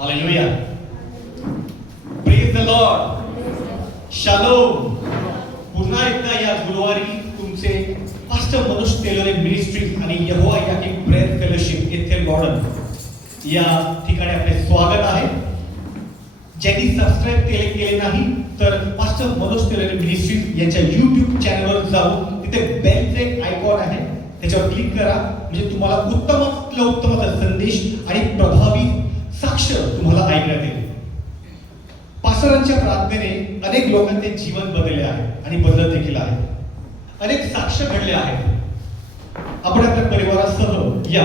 Hallelujah. Praise the Lord. Shalom. पुन्हा एकदा या गुरुवारी तुमचे पास्टर मनोज टेलरे मिनिस्ट्री आणि यहोवा याकीम प्रेयर फेलोशिप येथे मॉडर्न या ठिकाणी आपले स्वागत आहे. ज्यांनी सबस्क्राईब केले नाही तर पास्टर मनोज टेलरे मिनिस्ट्री यांच्या YouTube चॅनलवर जाऊन तिथे बेलचे आयकॉन आहे त्याच्यावर क्लिक करा. म्हणजे तुम्हाला उत्तम संदेश आणि प्रभावी साक्ष तुम्हाला ऐकण्यात येईल. पास्टरांच्या प्रार्थनेने अनेक लोकांचे जीवन बदलले आहे आणि बदलत देखील आहे. अनेक साक्ष घडले आहेत. आपण आपल्या परिवारासह या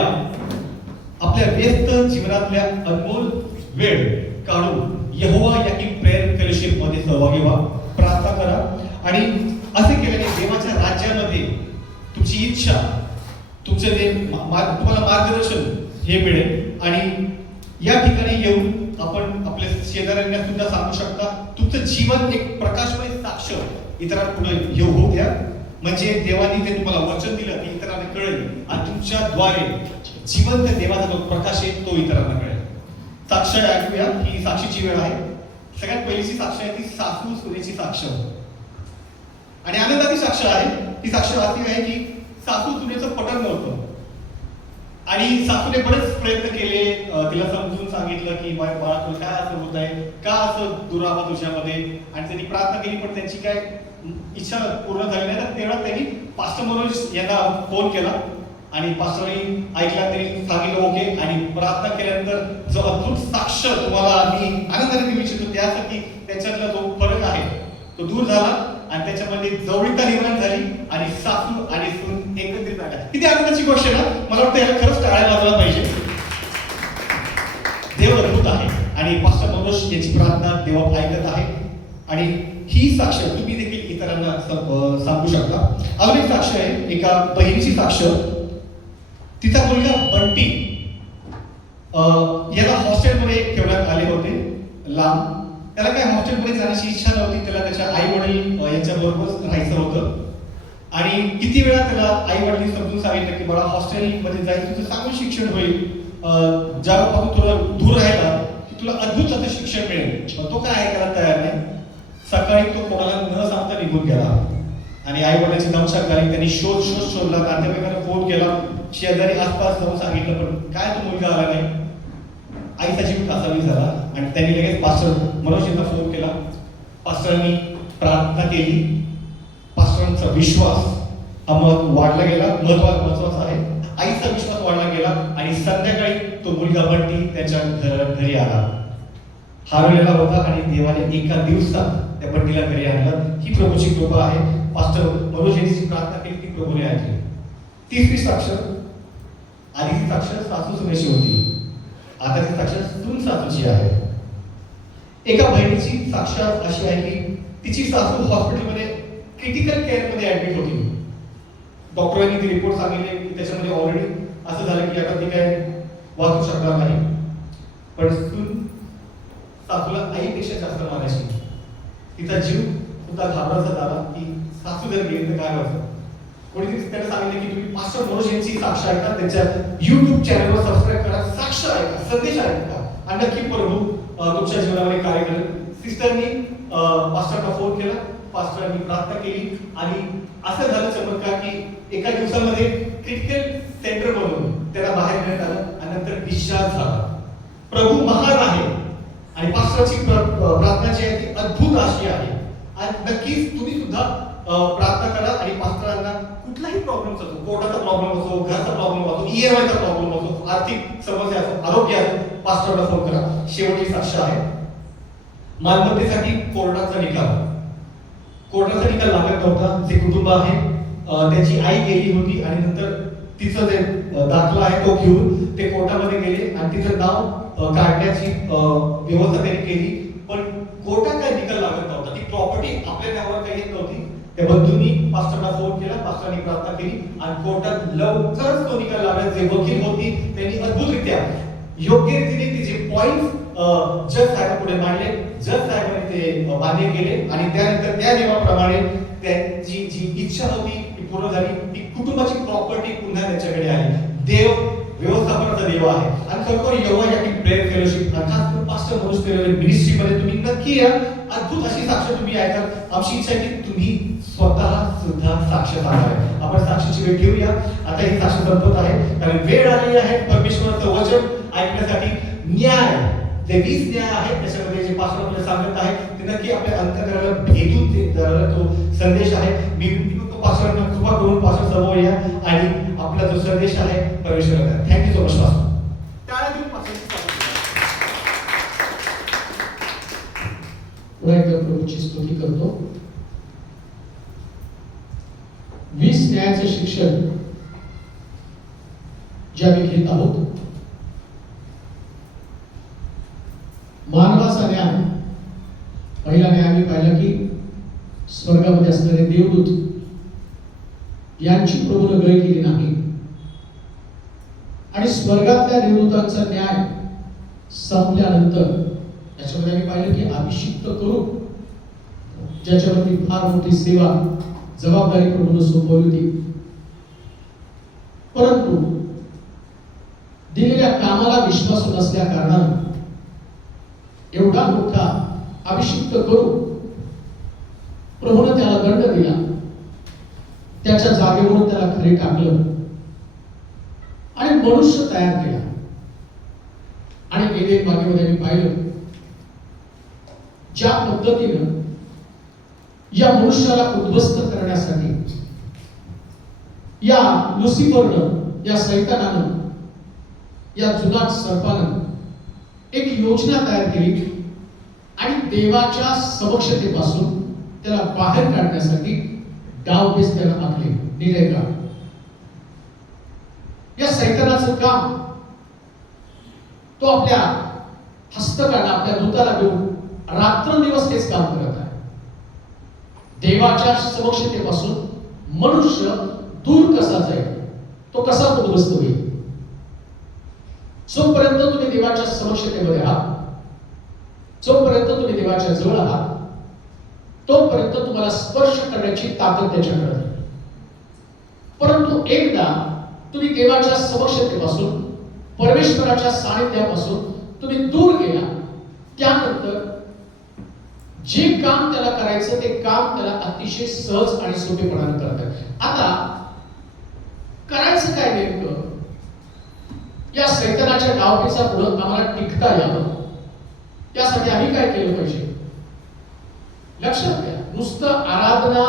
आपल्या व्यस्त जीवनातल्या अनमोल वेळ काढून यहोवा याकीम प्रेयर फेलोशिप मध्ये सहभागी व्हा, प्रार्थना करा आणि असे केल्याने देवाच्या राज्यामध्ये तुमची इच्छा, तुमचे जे तुम्हाला मार्गदर्शन हे मिळेल आणि या ठिकाणी येऊन आपण आपल्या शेजाऱ्यांना सुद्धा सांगू शकता. तुमचं जीवन एक प्रकाशमय साक्ष इतरांपुढे होऊ द्या. म्हणजे देवाने ते तुम्हाला वचन दिलं की इतरांना कळेल आणि तुमच्याद्वारे जिवंत देवाचा जो प्रकाश आहे तो इतरांना कळेल. साक्ष ऐकूया. ही साक्षीची वेळ आहे. सगळ्यात पहिलीची साक्ष आहे ती सासू सुनेची साक्ष आणि आनंदाची साक्ष आहे. ती साक्ष अशी आहे की सासू सुनेचं पटन नव्हतं आणि सासूने बरेच प्रयत्न केले, तिला समजून सांगितलं की बाळा तुला काय असं होत आहे, का असं दुरावा तुझ्यामध्ये, आणि त्यांनी प्रार्थना केली पण त्यांची काय इच्छा पूर्ण झाली नाही. तर तेव्हा त्यांनी पास्टर मनोज यांना फोन केला आणि पास्टरनी ऐकला, त्यांनी सांगितलं ओके. आणि प्रार्थना केल्यानंतर जो अद्भुत साक्ष तुम्हाला मी आनंदाने देऊ इच्छितो त्यासाठी त्याच्यातला जो फरक आहे तो दूर झाला आणि त्याच्यामध्ये जवळीकता निर्माण झाली आणि सासू आणि सून एकत्रित आल्या. किती आनंदाची गोष्ट आहे ना. मला वाटतं याला खरंच टाळ्या वाजवला पाहिजे. देव अद्भुत आहे आणि पास्टर मनोज याची प्रार्थना देवा ऐकत आहे आणि ही साक्ष तुम्ही देखील इतरांना सांगू शकता. अजून एक साक्ष आहे एका बहिणीची साक्ष. तिचा मुलगा बंटी याला हॉस्टेलमध्ये ठेवण्यात आले होते लांब. त्याला काय हॉस्टेलमध्ये जाण्याची इच्छा नव्हती. त्याला त्याच्या आई वडील यांच्याबरोबर राहायचं होतं आणि किती वेळा त्याला आई वडिलांनी समजून सांगितलं की बाळा हॉस्टेलमध्ये जायचं तुझं चांगलं शिक्षण होईल, ज्यापासून तुला दूर राहायला की तुला अद्भुत असं शिक्षण मिळेल. पण तो काय ऐकायला तयार नाही. सकाळी तो कोणाला न सांगता निघून गेला आणि आई वडिलांची दमछाक झाली. त्यांनी शोधला, नातेवाईकांना फोन केला, शेजारी आसपास जाऊन सांगितलं पण काय तो मुलगा आला नाही. आईचा जीव कासावी झाला आणि त्यांनी लगेच पास्टर मनोज यांना फोन केला. पास्टरांनी प्रार्थना केली. पास्टरांचा विश्वास वाढला गेला. महत्वाचा आहे. आईचा विश्वास वाढला गेला आणि संध्याकाळी तो मुलगा बंटी त्याच्या घरी आला. हरवलेला होता आणि देवाने एका दिवसात त्या बंटीला घरी आणलं. ही प्रभूची कृपा आहे. पास्टर मनोज यांची प्रार्थना केली ती प्रभूने ऐकली. तिसरी साक्ष, आधीची साक्ष सासू सुनेची होती, आता ती साक्ष सून सासूची आहे. एका बहिणीची साक्ष अशी आहे की तिची सासू हॉस्पिटलमध्ये क्रिटिकल केअर मध्ये ऍडमिट होती. डॉक्टरांनी ती रिपोर्ट सांगितले की त्याच्यामध्ये ऑलरेडी असं झालं की आता ती काय वाचू शकणार नाही. पण सून सासूला आईपेक्षा जास्त मानायची. तिचा जीव सुद्धा घाबराचा झाला की सासू जर गेली तर काय व्हायचं. कोणीतरी त्याला सांगितलं की तुम्ही पास्टर मनोज यांची साक्ष ऐका, त्यांच्या YouTube चॅनलवर सबस्क्राईब करा, साक्ष ऐका, संदेश ऐका आणि नक्की प्रभू तुमच्या जीवनामध्ये कार्य करेल. सिस्टरनी पास्टरला फोन केला, पास्टरांनी प्रार्थना केली आणि असं झालं चमत्कार की एका दिवसामध्ये क्रिटिकल सेंटर मधून त्याला बाहेर घेण्यात आलं आणि नंतर डिस्चार्ज झाला. प्रभू महान आहे आणि पास्टरची प्रार्थना जी आहे ती अद्भुत अशी आहे. आणि नक्कीच तुम्ही सुद्धा प्रार्थना करा आणि पास्टरांना कुठलाही प्रॉब्लेम असो, कोर्टाचा प्रॉब्लेम असो, घराचा प्रॉब्लेम असो, EMI चा प्रॉब्लेम असो, आर्थिक समस्या असो, आरोग्य असो, पास्टरला फोन करा. शेवटची साक्ष आहे मालमत्तेसाठी कोर्टाचा निकाल. कोर्टाचा निकाल लागत नव्हता. जे कुटुंब आहे त्याची आई गेली होती आणि नंतर तिचं जे दाखला आहे तो घेऊन ते कोर्टामध्ये गेले आणि तिचं नाव काढण्याची व्यवस्था त्यांनी केली. पण कोर्टात काही निकाल लागत नव्हता. ती प्रॉपर्टी आपल्या नावावर काही येत नव्हती. त्या बंधूंनी पास्टरला फोन केला, पास्टरनी प्रार्थना केली आणि कोर्टात लवकरच तो निकाल लागला. जे वकील होती त्यांनी अद्भुतरित्या योग्य रीतीने तिचे पॉइंट जज साहेबांपुढे मांडले. जज साहेबांनी ते मान्य केले आणि त्यानंतर त्या नियमाप्रमाणे त्यांची जी इच्छा होती ती पूर्ण झाली. ती कुटुंबाची प्रॉपर्टी पुन्हा त्यांच्याकडे आली. देव व्यवस्थापनाचा देव आहे आणि खरोखर यहोवा याकीम प्रेयर फेलोशिप अर्थात केलेल्या मिनिस्ट्रीमध्ये तुम्ही नक्की या. अद्भुत अशी साक्ष तुम्ही ऐकाल. आमची इच्छा आहे की तुम्ही स्वतः सुद्धा साक्ष सांगावे. आपण साक्षीची वेळ घेऊया. आता ही साक्ष संपत आहे कारण वेळ आलेली आहे परमेश्वराचं वचन ऐकण्यासाठी. न्याय, जे 20 न्याय आहेत त्याच्यामध्ये जे पास्टर आपल्याला सांगत आहे ते नक्की आपल्या अंतःकरणाला भेदून ते तो संदेश आहे. मी तो पास्टरांना कृपा करून पास्टर समोर या आणि आपला जो संदेश आहे परमेश्वराला. Thank you so much pastor. टाळ्या देऊन पास्टरचं प्रभूची स्तुती करतो. 20 न्यायाचे शिक्षण जे आम्ही घेत आहोत. मानवाचा न्याय, पहिला न्याय आम्ही पाहिला की स्वर्गामध्ये असणारे देवदूत यांची प्रभूने गय केली नाही आणि स्वर्गातल्या देवदूतांचा न्याय संपल्यानंतर याच्यामध्ये आम्ही पाहिलं की अभिषिक्त करू ज्याच्यावरती फार मोठी सेवा जबाबदारी प्रभूने सोपवली होती, परंतु दिलेल्या कामाला विश्वास नसल्या कारणाने एवढा मोठा अभिषिक्त करू प्रभूने त्याला दंड दिला. त्याच्या जागेवरून त्याला खाली टाकलं आणि मनुष्य तयार केला. आणि एदेन बागेमध्ये मी पाहिलं ज्या पद्धतीनं या मनुष्याला उद्ध्वस्त करण्यासाठी या लुसिफरनं, या सैतानानं, या जुनाट सर्पानं एक योजना तयार केली आणि देवाच्या समक्षतेपासून त्याला बाहेर काढण्यासाठी डावपेच त्याला आखले. निर्णय का या सैतानाचं काम तो आपल्या हस्तकाला, आपल्या दूताला घेऊन रात्रंदिवस हेच काम करत आहे. देवाच्या समक्षतेपासून मनुष्य दूर कसा जाईल, तो कसा उद्ध्वस्त होईल. जोपर्यंत तुम्ही देवाच्या समक्षतेमध्ये आहात, जोपर्यंत तुम्ही देवाच्या जवळ आहात, तोपर्यंत तुम्हाला स्पर्श करण्याची ताकद त्याच्याकडे आहे. परंतु एकदा तुम्ही देवाच्या समक्षतेपासून, परमेश्वराच्या सानिध्यापासून तुम्ही दूर गेला, त्यानंतर जे काम त्याला करायचं ते काम त्याला अतिशय सहज आणि सोपेपणाने करतात. आता करायचं काय नेमकं? या सैतानाच्या डावपेचा पुढे आम्हाला टिकता यावं त्यासाठी आम्ही काय केलं पाहिजे? लक्षात घ्या, नुसतं आराधना,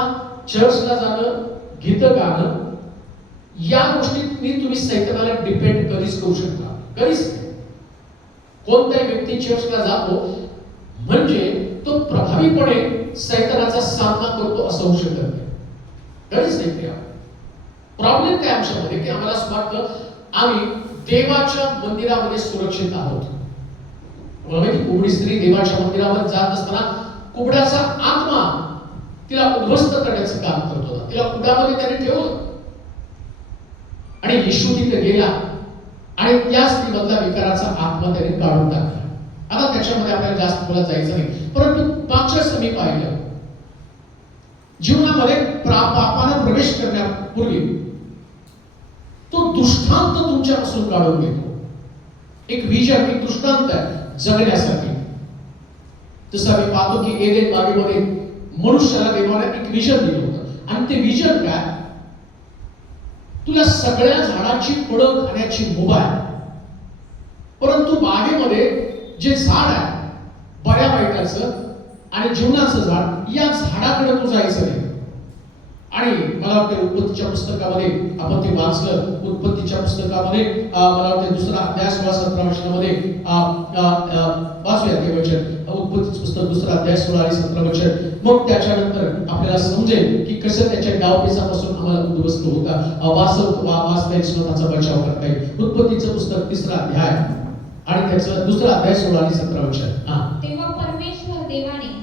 चर्चला जाणं, गीत गाणं या गोष्टींनी तुम्ही सैतानाला डिपेंड कधीच करू शकता? कधीच नाही. कोणताही व्यक्ती चर्चला जातो म्हणजे तो प्रभावीपणे सैतानाचा सामना करतो असं होऊ शकत नाही. कधीच नाही. प्रॉब्लेम काय आमच्यामध्ये की आम्हाला असं वाटतं आम्ही देवाच्या मंदिरामध्ये सुरक्षित आहोत. माहिती, कुबडी स्त्री देवाच्या मंदिरावर जात असताना कुबड्याचा आत्मा तिला उद्ध्वस्त करण्याचं काम करत होता. तिला कुबड्यामध्ये त्याने ठेवलं आणि येशू तिथे गेला आणि त्या स्त्रीमधला विकाराचा आत्मा त्याने काढून टाकला. आता त्याच्यामध्ये आपल्याला जास्त बोलायला जायचं नाही, परंतु मागच्या मी पाहिलं जीवनामध्ये पापाने प्रवेश करण्यापूर्वी तो दृष्टांत तुमच्यापासून काढून घेतो. एक विजन, एक दृष्टांत आहे जगण्यासाठी. जसं आम्ही पाहतो की एदेन बागेमध्ये मनुष्याला देवाने एक विजन दिलं होतं आणि ते विजन काय? तुला सगळ्या झाडाची फळं खाण्याची मुभा आहे, परंतु बागेमध्ये जे झाड आहे बऱ्या वाईटाचं आणि जीवनाचं झाड, या झाडाकडे तू जायचं नाही. आणि मला वाटतं उत्पत्तीच्या पुस्तकामध्ये आपण ते वाचलं. उत्पत्तीच्या पुस्तकामध्ये मला वाटतं दुसरा अध्याय 16-17 वचनामध्ये वाचूया ते वचन. उत्पत्तीचं पुस्तक दुसरा अध्याय 16 आणि 17 वचन. मग त्याच्यानंतर आपल्याला समजेल की कसं त्याच्या डावपेचापासून आम्हाला उद्ध्वस्त होता वाचता स्वतःचा बचाव करता येईल. उत्पत्तीचं पुस्तक 3रा अध्याय आणि त्याचं दुसरा अध्याय 16 आणि 17 वचन. तेव्हा परमेश्वर देवाने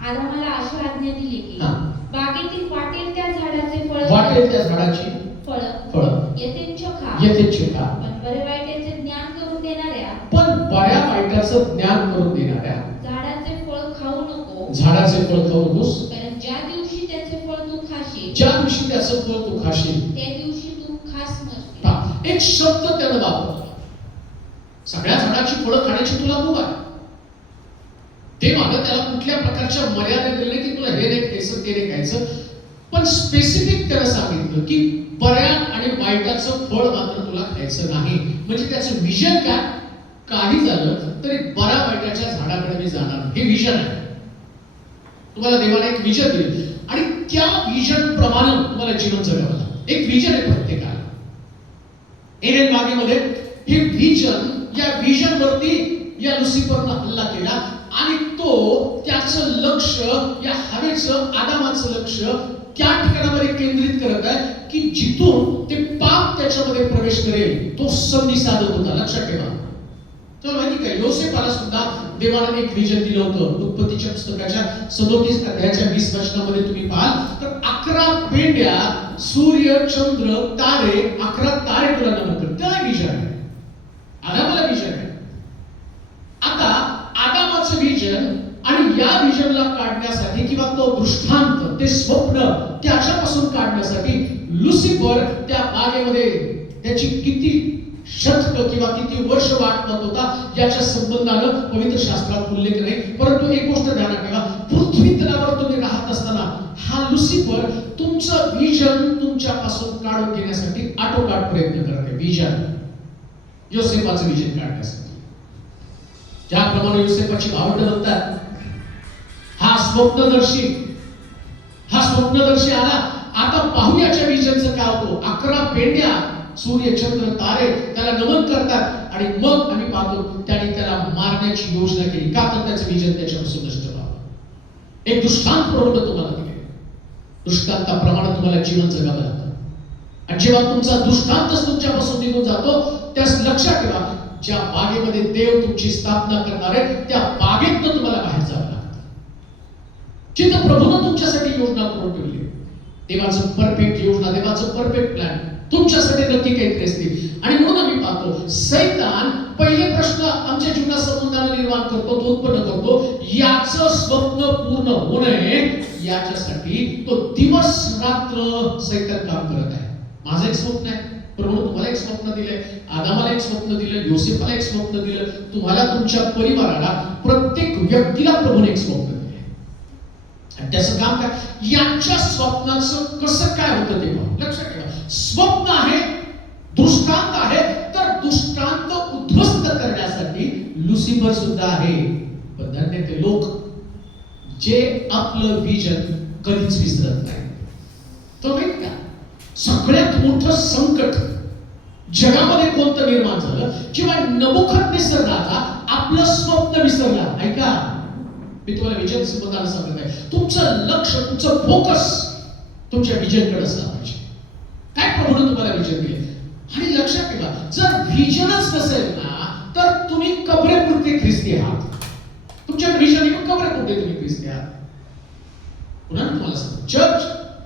आदामाला अशी आज्ञा दिली की बागेतील वाटेल त्या झाडाचे फळ, वाटेल त्या झाडाची फळ यथेच्छ खा, पण बरे वाईटाचे ज्ञान करून देणाऱ्या, बऱ्या वाईटाचं ज्ञान करून देणाऱ्या झाडाचे फळ खाऊ नको, झाडाचे फळ खाऊ नकोस, कारण ज्या दिवशी त्याचे फळ तू खाशील, ज्या दिवशी त्याचं फळ तू खाशील, त्या दिवशी तू खास नसशील. एक शब्द त्यानं वापरला. सगळ्या झाडाची फळं खाण्याची तुला मुभा आहे, देवानं त्याला कुठल्या प्रकारच्या मर्यादा दिल्या नाही की तुला हे नाही खायचं ते नाही खायचं, पण स्पेसिफिक त्याला सांगितलं की बऱ्या आणि वाईटाचं फळ मात्र तुला खायचं नाही. म्हणजे त्याचं विजन काय, काही झालं तरी बऱ्या वाईटाच्या झाडाकडे मी जाणार, हे विजन आहे. तुम्हाला देवाने एक विजन दिले आणि त्या विजन प्रमाणे तुम्हाला जीवन जगावं लागतं. एक विजन आहे प्रत्येकाला. एडेन बागेमध्ये हे विजन, या विजन वरती या लुसिफरनं हल्ला केला आणि तो त्याचं लक्ष, या हवेचं आदामाचं लक्ष त्या ठिकाणामध्ये केंद्रित करत आहे की जिथून ते पाप त्याच्यामध्ये प्रवेश करेल तो संधी साधत होता. लक्षात ठेवा. तर माहिती काय, योसेफाला सुद्धा देवाने एक विजन दिलं होतं. उत्पत्तीच्या पुस्तकाच्या 37 अध्यायाच्या 20 वचनामध्ये तुम्ही पाहाल तर 11 पेंड्या, सूर्य, चंद्र, तारे, 11 तारे तुला नमन. त्याला विजन आहे. आदामाला विजन आहे. आता आदामाचं विजन आणि या विजनला काढण्यासाठी किंवा तो दृष्टांत, ते स्वप्न त्याच्यापासून काढण्यासाठी लुसिफर त्या बागेमध्ये त्याची किती शतक किंवा किती वर्ष वाट पाहत होता याच्या संबंधानं पवित्र शास्त्रात उल्लेख नाही. परंतु एक गोष्ट ध्यानात ठेवा, पृथ्वी तलावर तुम्ही राहत असताना हा लुसिफर तुमचं विजन तुमच्यापासून काढून घेण्यासाठी आटोकाट प्रयत्न करत आहे. विजन, योसेफाचं विजन काढण्यासाठी. ज्याप्रमाणे योसेफाची भावंड म्हणतात, हा स्वप्नदर्शी आला. आता पाहूयाच्या विजनचं काय होतं. 11 पेंड्या, सूर्य, चंद्र, तारे त्याला नमन करतात आणि मग आम्ही पाहतो त्याने त्याला मारण्याची योजना केली. का तर त्याचं विजन त्याच्यापासून नष्ट व्हावं. एक दृष्टांत प्रबोध तुम्हाला दिले. दृष्टांताप्रमाणे तुम्हाला जीवन जगावं लागतं. आणि जेव्हा तुमचा दृष्टांतच तुमच्यापासून निघून जातो, त्यास लक्षात ठेवा, ज्या बागेमध्ये देव तुमची स्थापना करणार आहे त्या बागेतनं तुम्हाला बाहेर जावं लागतं. जिथं प्रभूनं तुमच्यासाठी योजना करून ठेवली, देवाचं परफेक्ट योजना, देवाचं परफेक्ट प्लॅन तुमच्यासाठी नक्की काहीतरी असतील. आणि म्हणून आम्ही पाहतो सैतान पहिले प्रश्न आमच्या जीवनात संबंधाने निर्माण करतो, तो उत्पन्न करतो. याचं स्वप्न पूर्ण होणे याच्यासाठी तो दिवस रात्र सैतान काम करत आहे. माझं एक स्वप्न आहे, प्रभूने तुम्हाला एक स्वप्न दिलंय, आदामाला एक स्वप्न दिलं, योसेफाला एक स्वप्न दिलं, तुम्हाला, तुमच्या परिवाराला, प्रत्येक व्यक्तीला प्रभूने एक स्वप्न दिलंय. आणि त्याचं काम काय, यांच्या स्वप्नाचं कसं काय होतं ते पाहू. लक्षात ठेवा, स्वप्न आहे, दृष्टांत आहे, तर दृष्टांत उद्ध्वस्त करण्यासाठी लुसिफर सुद्धा आहे. पण धन्य ते लोक जे आपलं विजन कधीच विसरत नाही. तो माहित का, सगळ्यात मोठं संकट जगामध्ये कोणतं निर्माण झालं, जेव्हा नबुकदनेस्सर राजा आपलं स्वप्न विसरला. ऐका, मी तुम्हाला विजन संबंधाने सांगत आहे, तुमचं लक्ष, तुमचं फोकस तुमच्या विजनकडे असलं पाहिजे. काय प्रभूने तुम्हाला विजन दिले. आणि लक्षात ठेवा, जर विजनच नसेल ना तर तुम्ही कबरेपुरते ख्रिस्ती आहात. तुमच्या विजन कबरेपुरते तुम्ही ख्रिस्ती आहात. पुन्हा तुम्हाला सांगतो, चर्च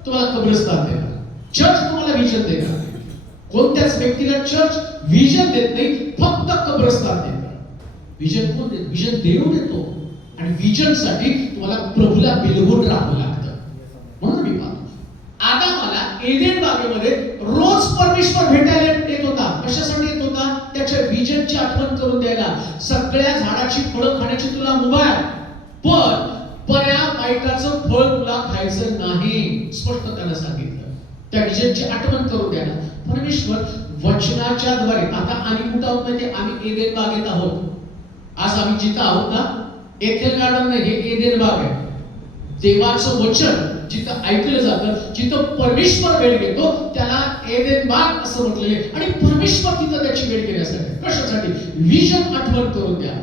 तुम्हाला कब्रस्तान देणार, चर्च तुम्हाला विजन देणार. कोणत्याच व्यक्तीला चर्च विजन देत नाही, फक्त कब्रस्तान देणार. विजन कोण देत? विजन देव देतो. आणि विजन साठी तुम्हाला प्रभूला बिलगून राहावं लागतं. म्हणून मी पाहतो आदामाला एदेन बागेमध्ये रोज परमेश्वर भेटायला येत होता. कशासाठी येत होता? त्याच्या विजनची आठवण करून द्यायला. सगळ्या झाडाची फळं खाण्याची तुला मुभा आहे, पण बऱ्या वाईटाचं फळ तुला खायचं नाही, स्पष्ट त्याला सांगितलं. त्या विजनची आठवण करून द्यायला परमेश्वर वचनाच्या द्वारे. आता आम्ही कुठं आहोत माहिती? आम्ही एदेन बागेत आहोत. आज आम्ही जिथं आहोत ना, एथेल गार्डन नाही, हे एदेन बाग आहे. देवाचं वचन जिथं ऐकलं जातं, जिथं परमेश्वर वेळ घेतो त्याला एदेन बाग असं म्हटलेलं आहे. आणि परमेश्वर तिथं त्याची वेळ घेण्यासाठी, कशासाठी? विजन आठवण करून द्या.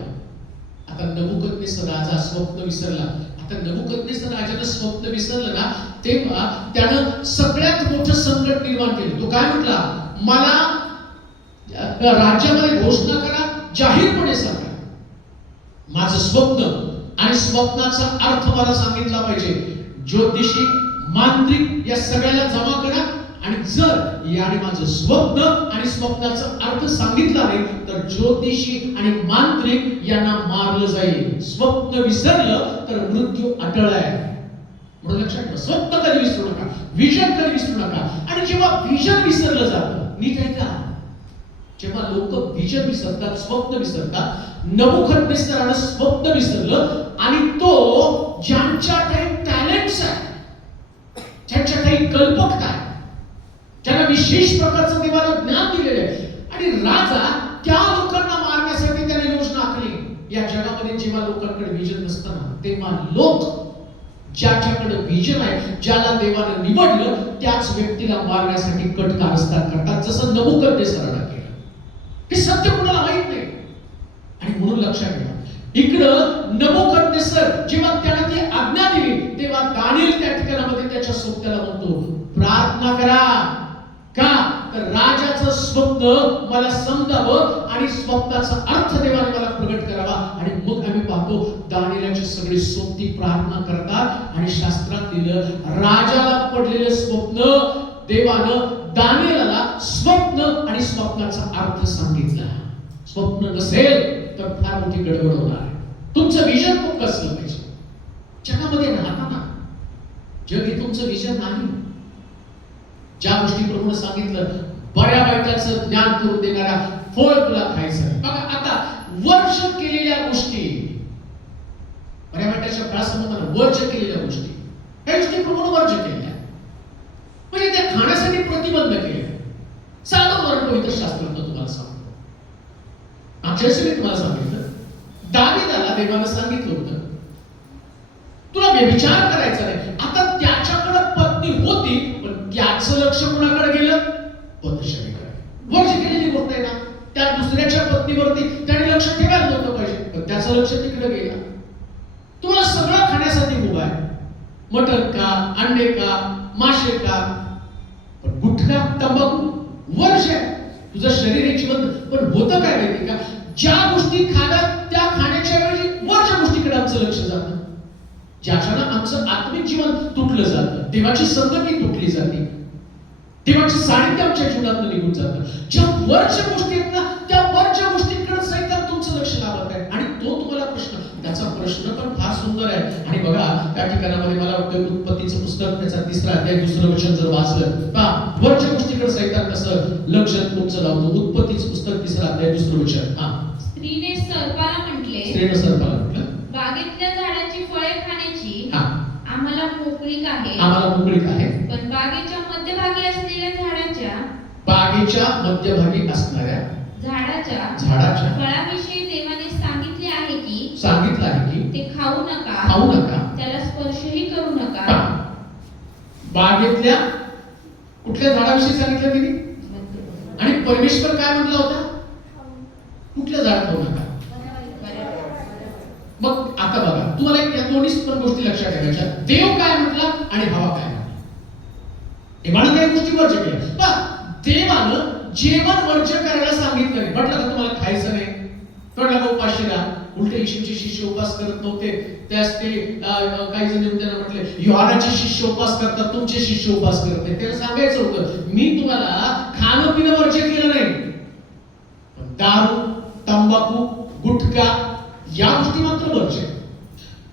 आता नबुकदनेस्सर राजा स्वप्न विसरला. आता नबुकदनेस्सर राजानं स्वप्न विसरलं ना, तेव्हा त्यानं सगळ्यात मोठं संकट निर्माण केलं. तो काय म्हटला? मला राज्यामध्ये घोषणा करा, जाहीरपणे सांगा, माझं स्वप्न आणि स्वप्नाचा अर्थ मला सांगितला पाहिजे. ज्योतिषी, मांत्रिक या सगळ्याला जमा करा, आणि जर याने माझं स्वप्न आणि स्वप्नाचा अर्थ सांगितला नाही तर ज्योतिषी आणि मांत्रिक यांना मारलं जाईल. स्वप्न विसरलं तर मृत्यू अटळ आहे. म्हणून लक्षात ठेवा, स्वप्न कधी विसरू नका, विजन कधी विसरू नका. आणि जेव्हा विजन विसरलं जातं, नीट ऐका, जेव्हा लोक विजन विसरतात, स्वप्न विसरतात, नबुकदनेस्सरानं स्वप्न विसरलं आणि तो ज्यांच्या काही टॅलेंट्स आहे, ज्यांच्या काही कल्पकता आहे, ज्यांना विशेष प्रकारचं देवानं ज्ञान दिलेलं आहे, आणि राजा त्या लोकांना मारण्यासाठी त्याने योजना आखली. या जगामध्ये जेव्हा लोकांकडे विजन नसतं ना, तेव्हा लोक ज्याच्याकडे विजन आहे, ज्याला देवानं निवडलं, त्याच व्यक्तीला मारण्यासाठी कट कारस्थान करतात, जसं नबुकदनेस्सरानं केलं. हे सत्य कुणाला माहित नाही. आणि म्हणून लक्षात घ्या, इकडं नबुकदनेस्सर जेव्हा त्याने ती आज्ञा दिली, तेव्हा दानिएल त्या ठिकाणामध्ये त्याच्या सोबत्याला म्हणतो, प्रार्थना करा. का तर राजाचं स्वप्न मला समजावं आणि स्वप्नाचा अर्थ देवाने मला प्रगट करावा. आणि मग आम्ही पाहतो दानिएलची सगळी सोबती प्रार्थना करतात आणि शास्त्रात लिहिलं, राजाला पडलेलं स्वप्न देवानं दानिएलला स्वप्न आणि स्वप्नाचा अर्थ सांगितला. स्वप्न नसेल तर फार मोठी गडबड होणार आहे. तुमचं विजन खूप कसलं पाहिजे. जगामध्ये राहताना जग हे तुमचं विजन नाही. ज्या गोष्टी प्रभूने सांगितलं, बऱ्या वाईटाचं ज्ञान करून देणारा फळ तुला खायचं. बघा आता वर्ज केलेल्या गोष्टी, बऱ्या वाईटाच्या फळासंबंधाने वर्ज केलेल्या गोष्टी, त्या गोष्टी प्रभूने वर्ज केल्या, म्हणजे त्या खाण्यासाठी प्रतिबंध केले. साधं उदाहरण पवित्र शास्त्रात तुम्हाला सांगतो. आमच्या मी तुम्हाला सांगितलं, दावीदाला देवानं सांगितलं होतं, तुला व्यभिचार करायचा नाही. आता त्याच्याकडे पत्नी होती, पण त्याचं लक्ष कोणाकडे गेलं? पद्मशालीकडे. वर्ज केलेली गोष्ट आहे ना, त्या दुसऱ्याच्या पत्नीवरती त्याने लक्ष ठेवायला नव्हतं पाहिजे, पण त्याचं लक्ष तिकडे गेलं. तुम्हाला सगळं खाण्यासाठी उभा आहे, मटण का, अंडे का, मासे का, पण गुटखा, तंबाखू वर्ज आहे. तुझं शरीर आहे जिवंत, पण होतं काय माहिती का, ज्या गोष्टी खाण्यात त्या खाण्याच्या ऐवजी वरच्या गोष्टीकडे आमचं लक्ष जातं, ज्याच्यानं आमचं आत्मिक जीवन तुटलं जातं, देवाची संगती तुटली जाते, देवाची सानिध्य आमच्या जीवनात निघून जातं. ज्या वरच्या गोष्टी आहेत ना, त्या वरच्या गोष्टींकडे सैतान तुमचं लक्ष लावत आहे. आणि तो तुम्हाला त्याचा प्रश्न पण फार सुंदर आहे. आणि बघा त्या ठिकाणामध्ये मला वाटतं उत्पत्तीचं पुस्तक त्याचा 3रा अध्याय 2रं वचन जर वाचलं, पहा वरच्या गोष्टीकडे सैतान कसं लक्ष तुमचं लावतो. उत्पत्तीचं पुस्तक 3रा अध्याय 2रं वचन. स्त्रीने सर्पाला म्हटले, स्त्रीने सर्पाला म्हटलं, बागेतल्या झाडाची फळे खाण्याची आम्हाला मोकळीक आहे, आम्हाला मोकळीक आहे, पण बागेच्या मध्यभागी असलेल्या झाडाच्या, बागेच्या मध्यभागी असणाऱ्या झाडाच्या फळाविषयी देवाने सांगितले आहे की, सांगितलं आहे की ते खाऊ नका, त्याला स्पर्शही करू नका. बागेतल्या कुठल्या झाडाविषयी सांगितलं त्यांनी? आणि परमेश्वर काय म्हटलं होता? कुठल्या झाड खाऊ नका. मग आता बघा, तुम्हाला या दोन्ही पण गोष्टी लक्षात ठेवायच्या. देव काय म्हटला आणि हवा काय म्हटला. देवानं काही गोष्टी वर्ज केल्या. देवानं जेवण वर्ज करायला सांगितलं नाही. म्हटलं का तुम्हाला खायचं नाही, म्हटलं का उपाशी राहा. उलटे येशूचे शिष्य उपास करत नव्हते, त्यास ते काही जण येऊन त्यांना म्हटले, योहानाचे शिष्य उपास करतात, तुमचे शिष्य उपास करत नाही. त्याला सांगायचं होतं, मी तुम्हाला खाणं पिणं वर्ज केलं नाही, पण दारू, तंबाखू, गुटखा या गोष्टी मात्र वर्ज आहे.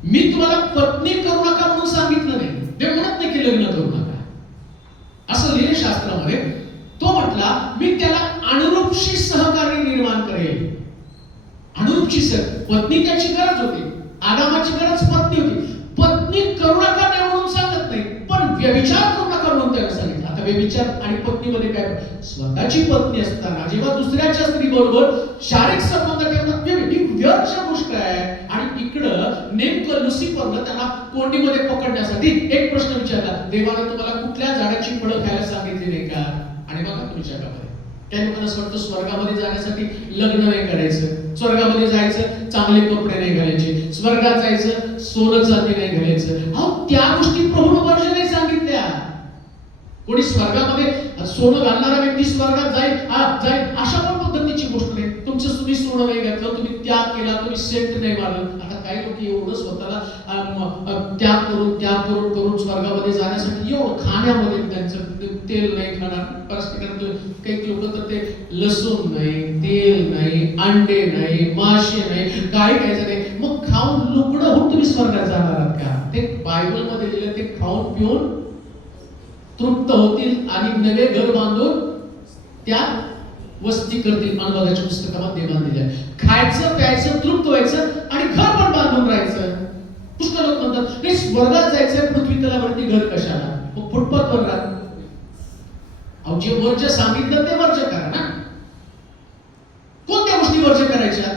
मी तुम्हाला पत्नी करू नका म्हणून सांगितलं नाही. देव म्हणत नाही की लग्न करू नका, असं लिहिले शास्त्रामध्ये. तो म्हटला, मी त्याला अनुरूपशी सहकार्य निर्माण करेल. अनुरूपची पत्नी त्याची गरज होती, आदामाची गरज पत्नी होती. पत्नी करू नका नाही म्हणून सांगत नाही, पण व्यभिचार करू नका म्हणून त्याला सांगितलं. आता व्यभिचार आणि पत्नीमध्ये काय? स्वतःची पत्नी असताना जेव्हा दुसऱ्याच्या स्त्री बरोबर शारीरिक संबंध ठेवणं ही व्यर्थ गोष्ट आहे. आणि इकडं नेमकं लुसिफरनं त्यांना कोंडीमध्ये पकडण्यासाठी एक प्रश्न विचारला, देवाने तुम्हाला कुठल्या झाडाची फळं खायला सांगितली नाही का? आणि बघा तुम्ही जगामध्ये त्या लोकांना असं वाटतं स्वर्गामध्ये जाण्यासाठी लग्न नाही करायचं, स्वर्गामध्ये जायचं चांगले कपडे नाही घालायचे, स्वर्गात जायचं सोनं चांदी नाही घालायचं. अहो त्या गोष्टी प्रभूने वर्ष नाही सांगितल्या. कोणी स्वर्गामध्ये सोनं घालणारा व्यक्ती स्वर्गात जाईल अशा पण पद्धतीची गोष्ट नाही. तुमचं तुम्ही सोनं नाही घातलं, तुम्ही त्याग केला, तुम्ही सेंट नाही मारलं. आता काही लोक एवढं स्वतःला त्याग करून स्वर्गामध्ये जाण्यासाठी एवढं खाण्यामध्ये त्यांचं तेल नाही खाणार. काही लोक तर ते लसूण नाही, तेल नाही, अंडे नाही, मासे नाही, काही खायचं नाही. मग खाऊन लुगडं होऊन तुम्ही स्वर्गात जाणार आहात का? ते बायबल मध्ये लिहिलं, ते खाऊन पिऊन तृप्त होतील आणि नवे घर बांधून त्या वस्ती करतील अनुवादाच्या पुस्तकामध्ये देवान दिल्या. खायचं प्यायचं तृप्त व्हायचं आणि घर पण बांधून राहायचं. पुष्कळ लोक म्हणतात नाही स्वर्गात जायचंय पृथ्वी तलावरती घर कशाला, मग फुटपाथवर राहा. अहो जे वर्ज सांगितलं ते वर्ज करा ना. कोणत्या गोष्टी वर्ज करायच्या?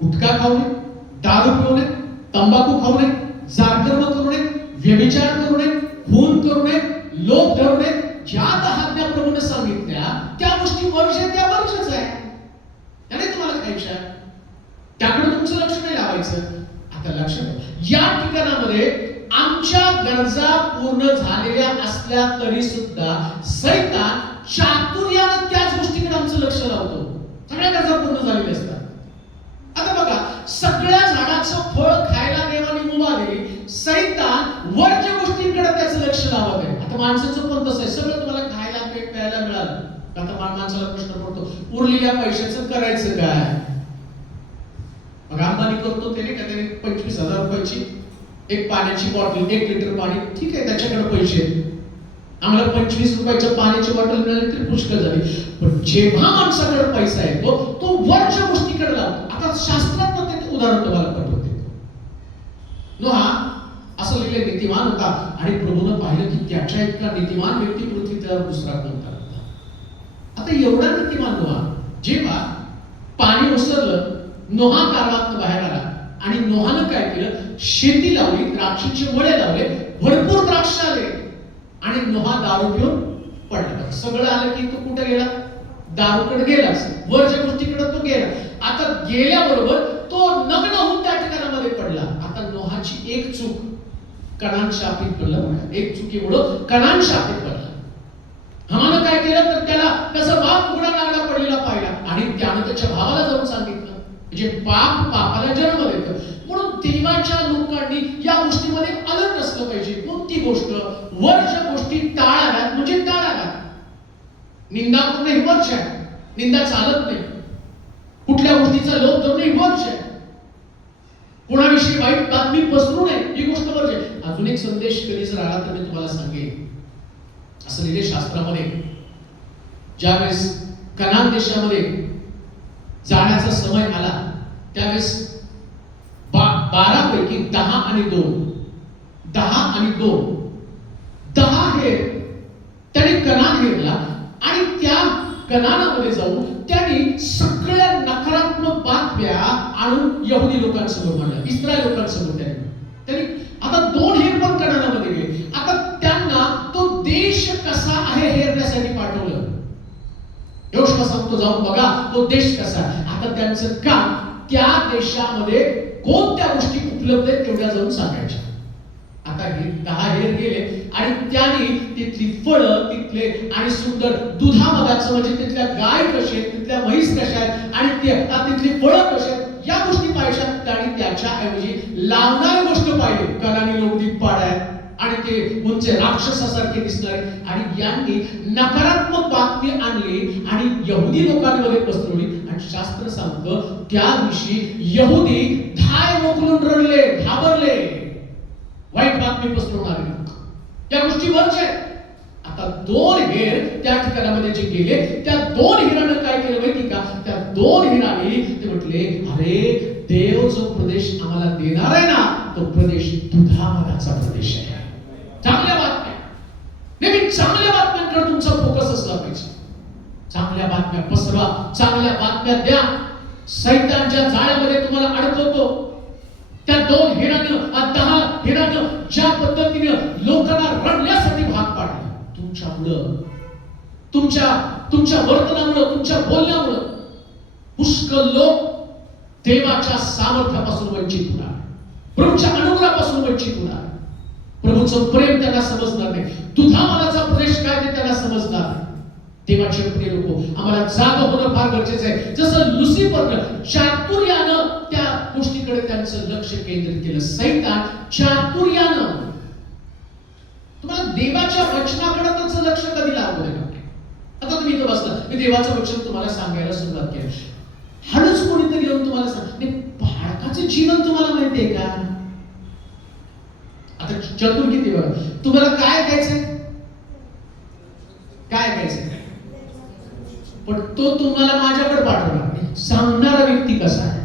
गुटखा खाऊ नये, दारू पिऊ नये, तंबाखू खाऊ नये, जारकर्म करू नये, व्यभिचार करू नये, खून करू नये, लोभ धरू नये. ज्या आज्ञा प्रभूने सांगितल्या त्या गोष्टी वर्ज त्या वर्जच आहे. त्याने तुम्हाला खायच्या, त्याकडे तुमचं लक्ष नाही लावायचं. आता लक्ष द्या, या ठिकाणामध्ये आमच्या गरजा पूर्ण झालेल्या असल्या तरी सुद्धा सैतान चातुर्याने त्याच गोष्टीकडे आमचं लक्ष लावतो. सगळ्या गरजा पूर्ण झालेल्या असतात. आता बघा, सगळ्या झाडाचं फळ खायला देवाने मुभा दिली, सैतान वर्ज्य गोष्टींकडे त्याचं लक्ष लावत आहे. आता माणसाचं पण तसं आहे, सगळं तुम्हाला खायला प्यायला मिळालं. आता माणसाला प्रश्न पडतो उरलेल्या पैशाचं करायचं काय? मग अंबानी करतो त्याने का, त्याने 25,000 रुपयाची एक पाण्याची बॉटल, 1 लिटर पाणी, ठीक आहे त्याच्याकडे पैसे आहेत, आम्हाला 25 रुपयाच्या पाण्याची बॉटल मिळाली तरी पुष्कळ झाली. पण जेव्हा माणसाकडे पैसा येतो तो वर्ज्य गोष्टीकडे लावतो. आता शास्त्रात ते उदाहरण तुम्हाला पाठवते. नोहा असं लिहिले नीतिमान होता आणि प्रभूने पाहिलं की त्याच्या इतका नीतिमान व्यक्ती पृथ्वीवर दुसरा कोणता होता. आता एवढा नीतिमान नोहा, जेव्हा पाणी ओसरलं, नोहा कालवातून बाहेर आला आणि नोहानं काय केलं, शेती लावली, द्राक्षाचे मळे लावले, भरपूर द्राक्ष आले आणि नोहा दारू पिऊन पडला. सगळं आलं की तो कुठे गेला? दारूकडे गेलाच, वरच्या गोष्टीकडे तो गेला. आता गेल्याबरोबर तो नग्न होऊन त्या ठिकाणामध्ये पडला. आता नोहाची एक चूक कणान शापित पडलं. एक चुकीमुळं कणान शापित पडला. हमानं काय केलं तर त्याला त्याचा बाप उघडा नागडा पडलेला पाहिला आणि त्यानं त्याच्या भावाला जाऊन सांगितलं. म्हणजे पाप पापाला जन्म देतं. म्हणून देवाच्या लोकांनी या गोष्टीमध्ये अलर्ट असलं पाहिजे. कोणती गोष्ट? वर्ज्य गोष्टी टाळाव्यात, म्हणजे टाळाव्यात. निंदा करणं ही वर्ज्य आहे, निंदा चालत नाही. कुठल्या गोष्टीचा लोभ धरणं ही वर्ज्य आहे. कोणाविषयी वाईट बातमी पसरू नये ही गोष्ट वर्ज्य आहे. अजून एक संदेश कधी जर आला तर मी तुम्हाला सांगेन. असं लिहिले शास्त्रामध्ये, ज्यावेळेस कनान देशामध्ये जाण्याचा समय आला त्यावेळेस 12 पैकी 10 आणि 2 10 हे त्याने कनान घेतला आणि त्या कनानामध्ये जाऊन त्यांनी सगळ्या नकारात्मक बातम्या आणून यहुदी लोकांसमोर मांडल्या, इस्रायल लोकांसमोर. त्यांनी आता 2 हेर पण कनानामध्ये गेले. आता त्यांना तो देश कसा आहे हेरण्यासाठी पाठवलं. योशुआ सांगतो जाऊन बघा तो देश कसा आहे. आता त्यांचं काम त्या देशामध्ये कोणत्या गोष्टी उपलब्ध आहेत तेवढ्या जाऊन सांगायच्या. आता हे 10 हेर गेले आणि त्यांनी तिथली फळं, तिथले आणि सुंदर दुधामधाचं, म्हणजे तिथल्या गाय कशा आहेत, तिथल्या म्हैस कशा आहेत आणि तिथली फळं कशी आहेत या गोष्टी पाहिल्या. त्यांनी त्याच्या ऐवजी लावणारी गोष्ट पाहिली. कनानी लोक दीप पाडायत आणि ते उंच राक्षसासारखे दिसणारे. आणि यांनी नकारात्मक बातमी आणली आणि यहुदी लोकांमध्ये पसरवली. आणि शास्त्र सांगतं त्या दिवशी यहुदी धाय मोकलून रडले, घाबरले. वाईट बातमी पसरवणारे लोक या गोष्टी वर्ज्य आहेत. आता 2 हेर त्या ठिकाणामध्ये जे गेले, त्या 2 हिरानं काय केलं माहिती का? त्या 2 हिरांनी ते म्हटले, अरे देव जो प्रदेश आम्हाला देणार आहे ना, तो प्रदेश दुधामधाचा प्रदेश आहे. चांगल्या बातम्या, नेहमी चांगल्या बातम्यांकडे तुमचा फोकस असला पाहिजे. चांगल्या बातम्या पसरवा, चांगल्या बातम्या द्या. सैतानच्या जाळ्यामध्ये तुम्हाला अडकवतो. त्या 2 हिरानं, 10 हिरानं ज्या पद्धतीने लोकांना रडण्यासाठी भाग पाडले, तुमच्यामुळं, तुमच्या वर्तनामुळं, तुमच्या बोलण्यामुळं पुष्कळ लोक देवाच्या सामर्थ्यापासून वंचित होणार, प्रभूच्या अनुग्रहापासून वंचित होणार. प्रभूचं प्रेम त्यांना समजणार नाही. दुधामधाचा प्रदेश काय ते त्यांना समजणार नाही. देवाचे प्रिय लोक, आम्हाला जाग होणं फार गरजेचं आहे. जसं लुसिफरनं चातुर्यानं त्या गोष्टीकडे त्यांचं लक्ष केंद्रित केलं. सैतान चातुर्यानं, तुम्हाला देवाच्या वचनाकडे त्याचं लक्ष कधी लागू नये. आता तुम्ही इथं बसला, मी देवाचं वचन तुम्हाला सांगायला सुरुवात केली. हळूच कोणीतरी येऊन तुम्हाला सांगते बाळकाचं जीवन तुम्हाला माहिती आहे का? आता चतुर किती बघा, तुम्हाला काय ऐकायचंय? काय ऐकायचंय? तो तुम्हाला माझ्याकडे पाठवणार नाही. सांगणारा व्यक्ती कसा आहे?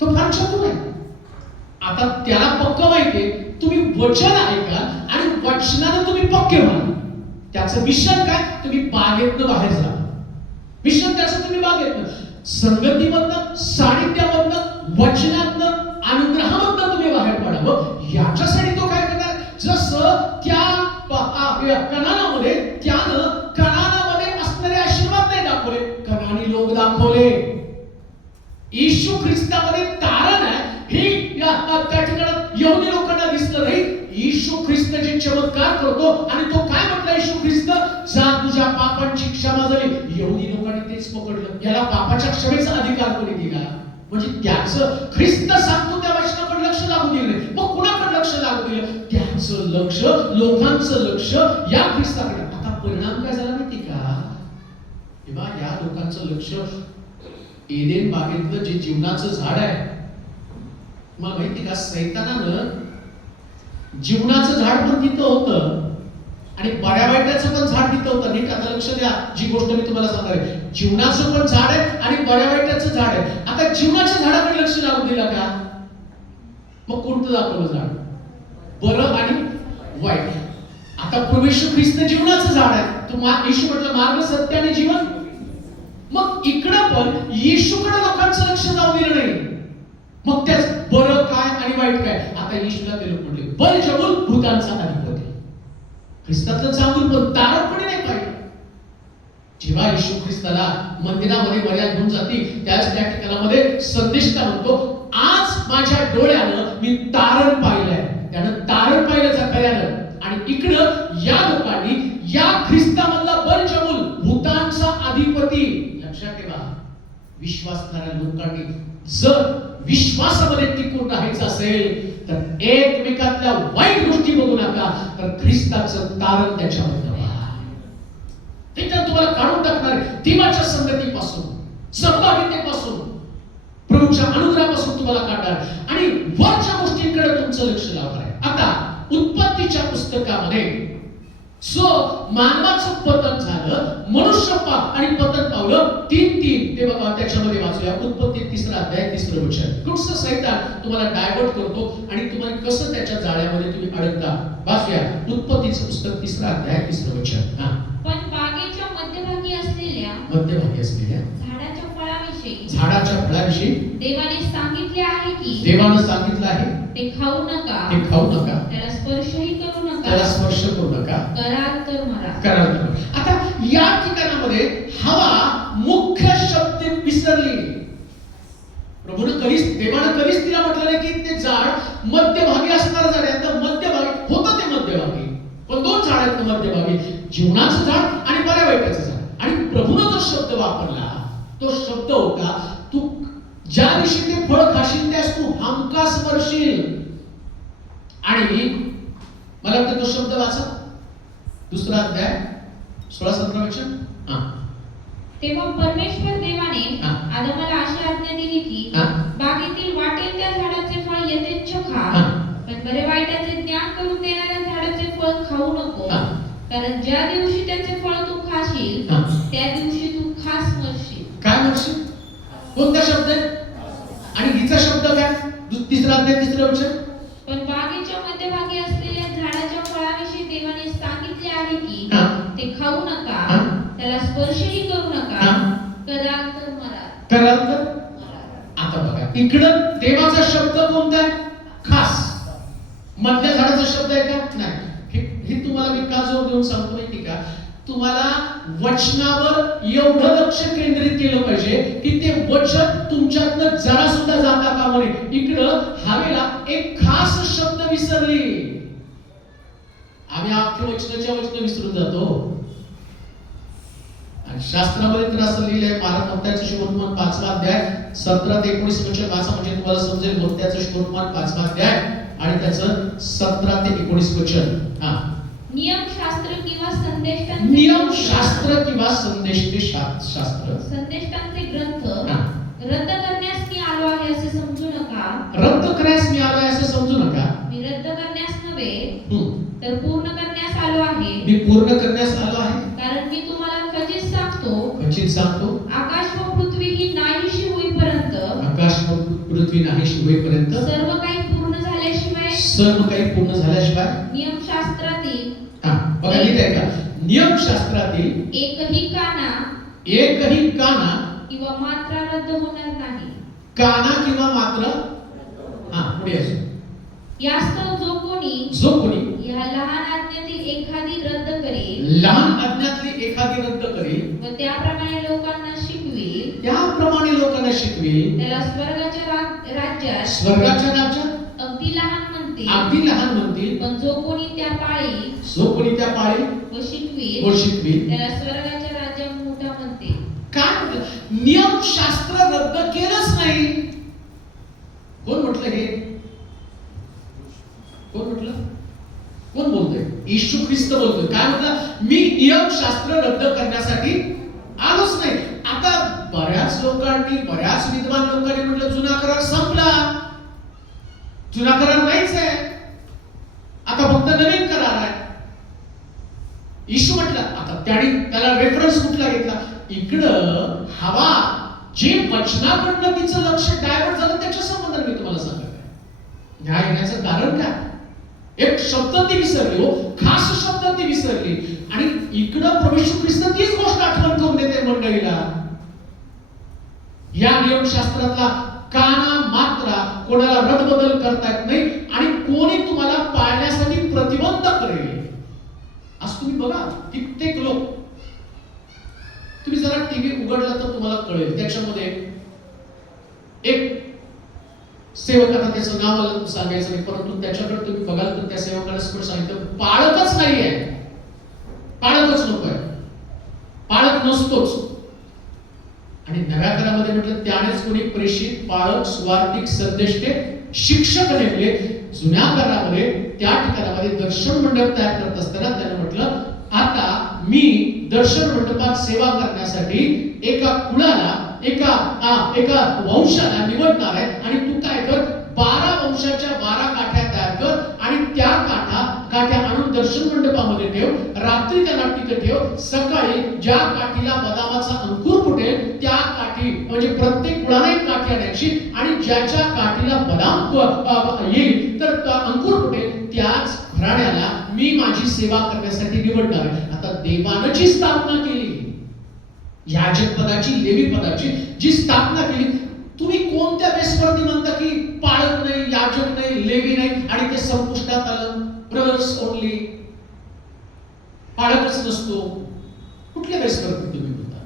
तो फार चतुर आहे. आता त्याला पक्क माहितीये तुम्ही वचन ऐका आणि वचनानं तुम्ही पक्के व्हा. त्याचं मिशन काय? तुम्ही बागेतनं बाहेर जा. मिशन त्याचं तुम्ही बागेतनं, संगतीमधनं, सानिध्यामधनं, वचनातनं, अनुग्रहामधनं तुम्ही बाहेर पडावं. याच्यासाठी तो काय करणार? जसं त्या कनानामध्ये त्यानं कनानामध्ये असणारे आशीर्वाद नाही दाखवले, कनानी लोक दाखवले. येशू ख्रिस्तामध्ये तारण आहे हे त्या ठिकाणी यहुदी लोकांना दिसलं नाही. येशू ख्रिस्त जे चमत्कार करतो आणि तो काय म्हटला येशू ख्रिस्त? जा तुझ्या पापांची क्षमा झाली. यहुदी लोकांनी तेच पकडलं. याला पापाच्या क्षमेचा अधिकार कोणी दिला? म्हणजे त्याचं ख्रिस्त सांगतो त्या वचनाकडे लक्ष लागू दिलं नाही. मग कुणाकडे लक्ष लागू दिलं? त्याचं लक्ष, लोकांचं लक्ष या ख्रिस्ताकडे. आता परिणाम काय झाला माहिती का? तेव्हा या लोकांचं लक्ष एदेन बागेतलं जे जीवनाचं झाड आहे, मला माहिती का, सैतानानं जीवनाचं झाड पण तिथं होतं आणि बऱ्या वाईटाचं पण झाड तिथं होतं. नीट आता लक्ष द्या, जी गोष्ट मी तुम्हाला सांगणार आहे. जीवनाचं पण झाड आहे आणि बऱ्या वाईटाचं झाड आहे. आता जीवनाच्या झाडाकडे लक्ष लागू दिला का? मग कोणतं दाखवलं झाड? बरं आणि वाईट. आता प्रभू येशू ख्रिस्त जीवनाचं झाड आहे. तुम्हाला येशू म्हटलं मार्ग, सत्य आणि जीवन. मग इकडं पण येशूकडे लोकांचं लक्ष जाऊ दिलं नाही. मग त्याच बरं काय आणि वाईट काय? आता येशूला ते लोक म्हटले बलजबूल भूतांचा अधिपती. ख्रिस्तातलं चांगूल पण तारण कोणी नाही पाहिजे. जेव्हा येशू ख्रिस्ताला मंदिरामध्ये मर्यादा घेऊन जाती त्याच त्या ठिकाणामध्ये संदेश काय म्हणतो? आज माझ्या डोळ्यानं मी तारण पाहिलंय. त्यानं तारण पाहिलं झकार्यानं. आणि इकडं या लोकांनी या ख्रिस्तामधला बलजबूल भूतांचा अधिपती. लक्षात ठेवा, विश्वासणाऱ्या लोकांनी जर विश्वासामध्ये टिकून राहायचं असेल तर एकमेकातल्या वाईट गोष्टी बघू नका, तर ख्रिस्ताचं तारण त्याच्यामध्ये व्हा. ते तर तुम्हाला काढून टाकणार आहे देवाच्या संगतीपासून, सहभागितेपासून, प्रभूच्या अनुग्रहापासून तुम्हाला काढणार आणि वरच्या गोष्टींकडे तुमचं लक्ष लावणार आहे. आता उत्पत्तीच्या पुस्तकामध्ये सो मानवाचं पतन झालं, मनुष्य पाप आणि पतन पावलं. 3:3 ते बघा त्याच्यामध्ये वाचूया. उत्पत्ती 3रा अध्याय 3रं वचन. कुठचं सैतान तुम्हाला डायव्हर्ट करतो आणि तुम्हाला कसं त्याच्या जाळ्यामध्ये तुम्ही अडकता. वाचूया उत्पत्तीचं पुस्तक 3रा अध्याय 3रं वचन. पण बागेच्या मध्यभागी असलेल्या झाडाच्या फळाविषयी देवाने सांगितले आहे की देवानं सांगितलं आहे ते खाऊ नका, त्याला स्पर्शही करू नका, स्पर्श करू नका, कराल तर मरा. आता या ठिकाणामध्ये हवा मुख्य शब्द विसरली. प्रभूने देवानं कधीच तिला म्हटलं नाही की ते झाड मध्यभागी असणार झाड आहे. आता मध्यभागी होतं ते मध्यभागी, पण 2 झाड आहेत मध्यभागी, जीवनाचं झाड आणि बऱ्या वाईटाचं झाड. आणि प्रभूने जो शब्द वापरला तो शब्द होता तू ज्या दिवशी ते फळ खाशील त्यास तू हमखास मरशील. आणि मला वाटतं तो शब्द वाचा 2रा अध्याय 16-17 वचन. तेव्हा परमेश्वर देवाने आदमाला अशी आज्ञा दिली की बागेतील वाटेल त्या झाडाचे फळ यथेच्छ खा, पण बरे वाईटाचे ज्ञान करून देणाऱ्या झाडाचे फळ खाऊ नको, कारण ज्या दिवशी त्याचे फळ तू खाशील त्या दिवशी तू खास मरशील. काय मरशील? कोणता शब्द आहे? आणि हिचा शब्द काय? 3रा अध्याय 3रं वचन. पण बागेच्या मध्यभागी असलेल्या झाडाच्या फळाविषयी देवाने सांगितले आहे की ते खाऊ नका, त्याला स्पर्शही करू नका, कराल तर मराल. आता बघा इकडं देवाचा शब्द कोणता आहे? खास. मधल्या झाडाचा शब्द आहे का? नाही. हे तुम्हाला मी का जोर देऊन सांगतो माहिती का? तुम्हाला वचनावर एवढं लक्ष केंद्रित केलं पाहिजे की ते वचन तुमच्यातनं जरा सुद्धा जाता कामा नये. इकडं हवेला एक खास शब्द विसरली. आम्ही अख्ख्या वचन विसरून जातो. आणि शास्त्रामध्ये तर असं लिहिलंय, महाराज मत्त्याचं शुभवर्तमान 5वा अध्याय 17 ते 19 वचन वाचा म्हणजे तुम्हाला समजेल. मत्त्याचं शुभवर्तमान 5वा अध्याय आणि त्याचं 17 ते 19 वचन. नियमशास्त्र किंवा संदेष्टांचे ग्रंथ रद्द करण्यास मी आलो आहे असे समजू नका. मी रद्द करण्यास नव्हे तर पूर्ण करण्यास आलो आहे. कारण मी तुम्हाला खचित सांगतो होईपर्यंत सर्व काही पूर्ण झाल्याशिवाय सर्व काही पूर्ण झाल्याशिवाय नियमशास्त्रातील बघा नीट आहे का, नियमशास्त्रातील एकही काना किंवा मात्रा रद्द होणार नाही. काना किंवा मात्र पुढे असो. यास्तव जो कोणी या लहान आज्ञेतील एखादी रद्द करेल, लहान आज्ञातली एखादी रद्द करेल व त्याप्रमाणे लोकांना शिकवेल, त्याला स्वर्गाच्या राज्यात अगदी लहान म्हणतील. पण जो कोणी त्या पाळी व शिकवेल त्याला स्वर्गाच्या राज्यात मोठा म्हणते. काय म्हटलं? नियमशास्त्र रद्द केलंच नाही. कोण म्हटलं हे? कोण म्हटलं? कोण बोलतोय? येशू ख्रिस्त बोलतोय. काय म्हटलं? मी नियमशास्त्र रद्द करण्यासाठी आलोच नाही. आता बऱ्याच विद्वान लोकांनी म्हटलं जुना करार संपला, जुना करार नाहीच आहे, आता फक्त नवीन करार आहे. येशू म्हटलं, आता त्याला रेफरन्स कुठला घेतला? इकडं हवा जे वचनाकडनं तिचं लक्ष डायव्हर्ट झालं त्याच्या संबंधाने मी तुम्हाला सांगत आहे. ह्या येण्याचं कारण काय? एक शब्द ती विसरली, खास शब्द ती विसरली, आणि इकडं प्रभू येशू ख्रिस्त तीच गोष्ट आठवण करून देते मंडळीला. या नियमशास्त्रातला काना मात्रा कोणाला रद्दबदल करता येत नाही, आणि कोणी तुम्हाला पाळण्यासाठी प्रतिबंध करेल. आज तुम्ही बघा कित्येक लोक, तुम्ही जरा टीव्ही उघडला तर तुम्हाला कळेल, त्याच्यामध्ये एक सेवक, आता त्याचं नाव सांगायचं नाही, परंतु त्याच्याकडे तुम्ही बघाल तर त्या सेवकाने स्पष्ट सांगितलं पाळतच नाहीये, पाळतच नकोय, पाळत नसतोच. आणि नव्या करारामध्ये म्हटलं त्यानेच कोणी प्रेषित, पाळक, सुवार्तिक, संदेष्टे, शिक्षक नेमले. जुन्या करारामध्ये त्या ठिकाणामध्ये दर्शन मंडप तयार करत असताना त्याने म्हटलं आता मी दर्शन मंडपात सेवा करण्यासाठी एका कुळाला, एका वंशाला निवडणार आहे, आणि तू काय कर, 12 वंशाच्या 12 काठ्या तयार कर, आणि त्या काठ्या आणून दर्शन मंडपामध्ये ठेव, रात्री त्यांना तिथे ठेव, सकाळी ज्या काठीला बदामाचा अंकुर फुटेल त्या काठी, म्हणजे प्रत्येक कुळाने एक काठी आणायची, आणि ज्याच्या काठीला बदाम येईल तर अंकुर फुटेल त्याच घराण्याला मी माझी सेवा करण्यासाठी निवडणार आहे. आता देवानं जी स्थापना केली, याजक पदाची, लेवी पदाची जी स्थापना केली, तुम्ही कोणत्या बेसवरती म्हणता की पाळक नाही, याजक नाही, लेवी नाही, आणि ते संपुष्टात आलं? ब्रदर्स ओनली, पाळकच नसतो, कुठल्या बेसवरती तुम्ही म्हणता?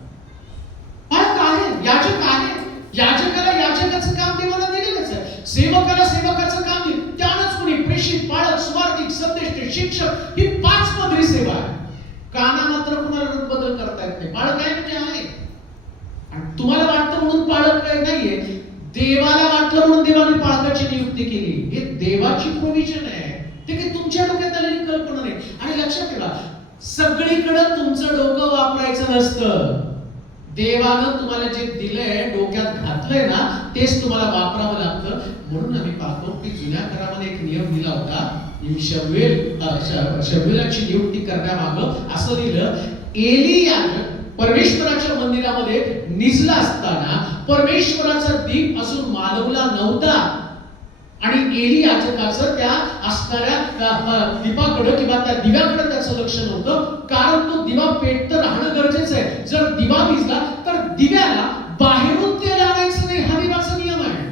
पाळक आहे, याजक आहे, याजकाला याजकाचं काम देवाला दिलेलंच आहे, सेवकाला सेवकाचं काम दिलं. त्यानंच कोणी प्रेषित, पाळक, सुवार्तिक, संदेष्टे, शिक्षक, ही 5 पदरी सेवा आहे. काना मात्र कुणाला बदल करता येत नाही. पाळक आहे म्हणजे आहे, आणि तुम्हाला वाटतं म्हणून पाळक काय नाहीये, देवाला वाटलं म्हणून देवाने पाळकाची नियुक्ती केली. हे देवाची प्रोव्हिजन आहे, ते काही तुमच्या डोक्यात आलेली कल्पना नाही. आणि लक्षात ठेवा, सगळीकडे तुमचं डोकं वापरायचं नसतं. देवानं तुम्हाला जे दिलंय, डोक्यात घातलंय ना, तेच तुम्हाला वापरावं लागतं. म्हणून आम्ही पाहतो की जुन्या करारामध्ये एक नियम दिला होता, शमूएलाची नियुक्ती करण्यामागं असं लिहिलं, एली याजक परमेश्वराच्या मंदिरामध्ये निजला असताना परमेश्वराचा दीप अजून मालवला नव्हता, आणि एली याजकाचं त्या असणाऱ्या दीपाकडे किंवा त्या दिव्याकडे त्याचं लक्ष नव्हतं, कारण तो दिवा पेटत राहणं गरजेचं आहे. जर दिवा विझला तर दिव्याला बाहेरून तेल आणायचं नाही, हा देवाचा नियम आहे.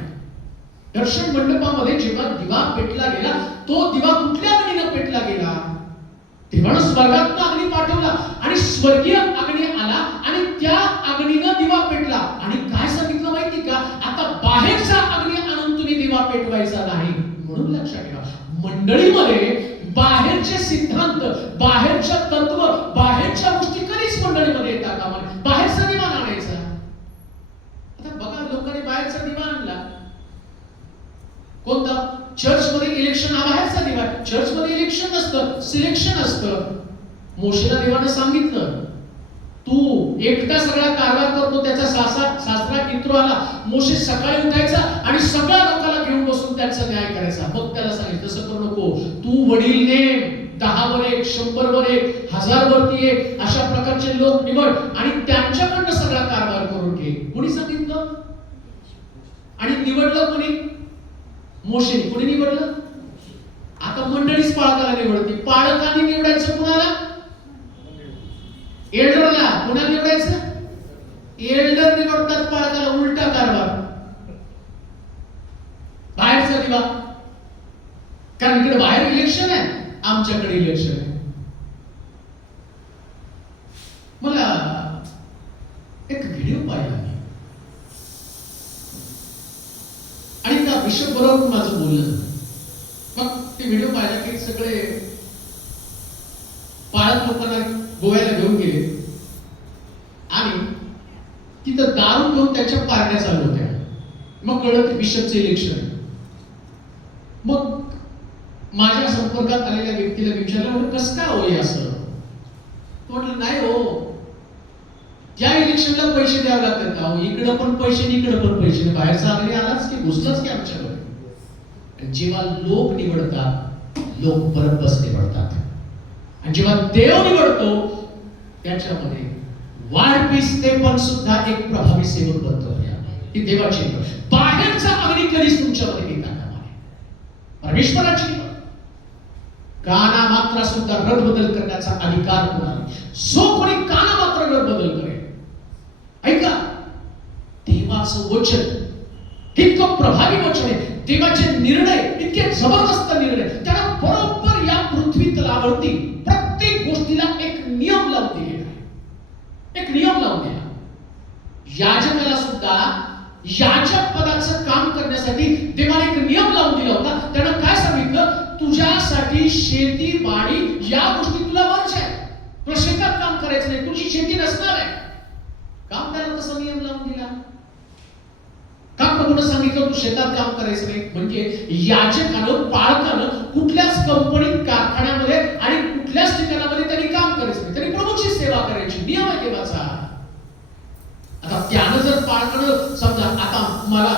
दर्शन मंडपामध्ये जेव्हा दिवा पेटला गेला, तो दिवा कुठल्या अग्नीनं पेटला गेला? देवानं स्वर्गातून अग्नी पाठवला, आणि स्वर्गीय अग्नी आला, आणि त्या अग्नीनं दिवा पेटला. आणि काय सांगितलं माहिती का? आता बाहेरचा अग्नी आणून तुम्ही दिवा पेटवायचा नाही. म्हणून लक्षात ठेवा, मंडळीमध्ये बाहेरचे सिद्धांत, बाहेरच्या तत्व, बाहेरच्या गोष्टी कधीच मंडळीमध्ये येतात कामा नये. बाहेरचा दिवा आणायचा. आता बघा, लोकांनी बाहेरचा दिवा आणला. कोणता? चर्च मध्ये इलेक्शन हा बाहेरचा दिवा. चर्च मध्ये इलेक्शन नसतं, सिलेक्शन असतं. मोशेला देवाने सांगितलं, तू एकटा सगळा कारभार करतो, त्याचा सासरा इत्रो आला. मोशे सकाळी उठायचा आणि सगळ्या लोकांना घेऊन बसून त्यांचा न्याय करायचा. मग त्याला सांगितलं, तसं करू नको, तू वडील नेम, 10 वर 1, 100 वर 1, 1000 वरती 1, अशा प्रकारचे लोक निवड, आणि त्यांच्याकडनं सगळा कारभार करून घे. कोणी सांगितलं? आणि निवडलं कोणी? मोशेने कोणी निवडलं? आता मंडळीच पाळकाला निवडते. पाळकाने निवडायचं कुणाला? एल्डरला. कुणाला निवडायचं? एल्डर निवडतात पाळकाला. उलटा कारभार. बाहेरचा दिवा. कारण इकडे बाहेर इलेक्शन आहे, आमच्याकडे इलेक्शन आहे. मला एक व्हिडिओ पाहिला मी आणि त्या बिशप बरोबर माझं बोलणं झालं. मग ते व्हिडिओ पाहिला की सगळे पाळक लोकांना गोव्याला घेऊन गेले आणि तिथं दारू घेऊन त्याच्या पार्ट्या चालू होत्या. मग कळलं की बिशपचं इलेक्शन आहे. मग माझ्या संपर्कात आलेल्या व्यक्तीला विचारलं, कसं काय होई असं? तो म्हटलं, नाही हो, या इलेक्शनला पैसे द्यावे लागतात. अहो, इकडं पण पैसे इकडं पण पैसे. बाहेरचा आलेले आलाच की घुसलाच की आमच्याकडे. जेव्हा लोक निवडतात, लोक परत बसले पडतात. आणि जेव्हा देव निवडतो, त्याच्यामध्ये वाढपीस ते पण सुद्धा एक प्रभावी सेवक बनतो. ही देवाची निवड. बाहेरचा अग्नी कधीच तुमच्यामध्ये येता कामा नये. परमेश्वराची निवड. काना मात्रा सुद्धा रदबदल करण्याचा अधिकार कोणाला? जो कोणी काना मात्र रदबदल करेल. ऐका, देवाचं वचन इतकं प्रभावी वचन आहे. देवाचे निर्णय इतके जबरदस्त निर्णय. त्याला बरोबर या पृथ्वी तलावरती प्रत्येक गोष्टीला एक नियम लावून दिलेला आहे. एक नियम लावून दिला. याजकाला सुद्धा याजक पदाचं काम करण्यासाठी देवाने एक नियम लावून दिला होता. त्यानं काय सांगितलं? तुझ्यासाठी शेती वाडी या गोष्टी तुला बरच आहे. तुला शेतात काम करायचं नाही, तुझी शेती नसणार आहे. काम त्याला तसा नियम लावून दिला. का प्रभूने सांगितलं तू शेतात काम करायचं नाही? म्हणजे याजकानं पाळकानं कुठल्याच कंपनीत, कारखान्यामध्ये आणि कुठल्याच ठिकाणामध्ये त्यांनी काम करायचं नाही. त्यांनी प्रभूची सेवा करायची. नियम आहे देवाचा. आता त्यानं जर पाळकानं समजा आता मला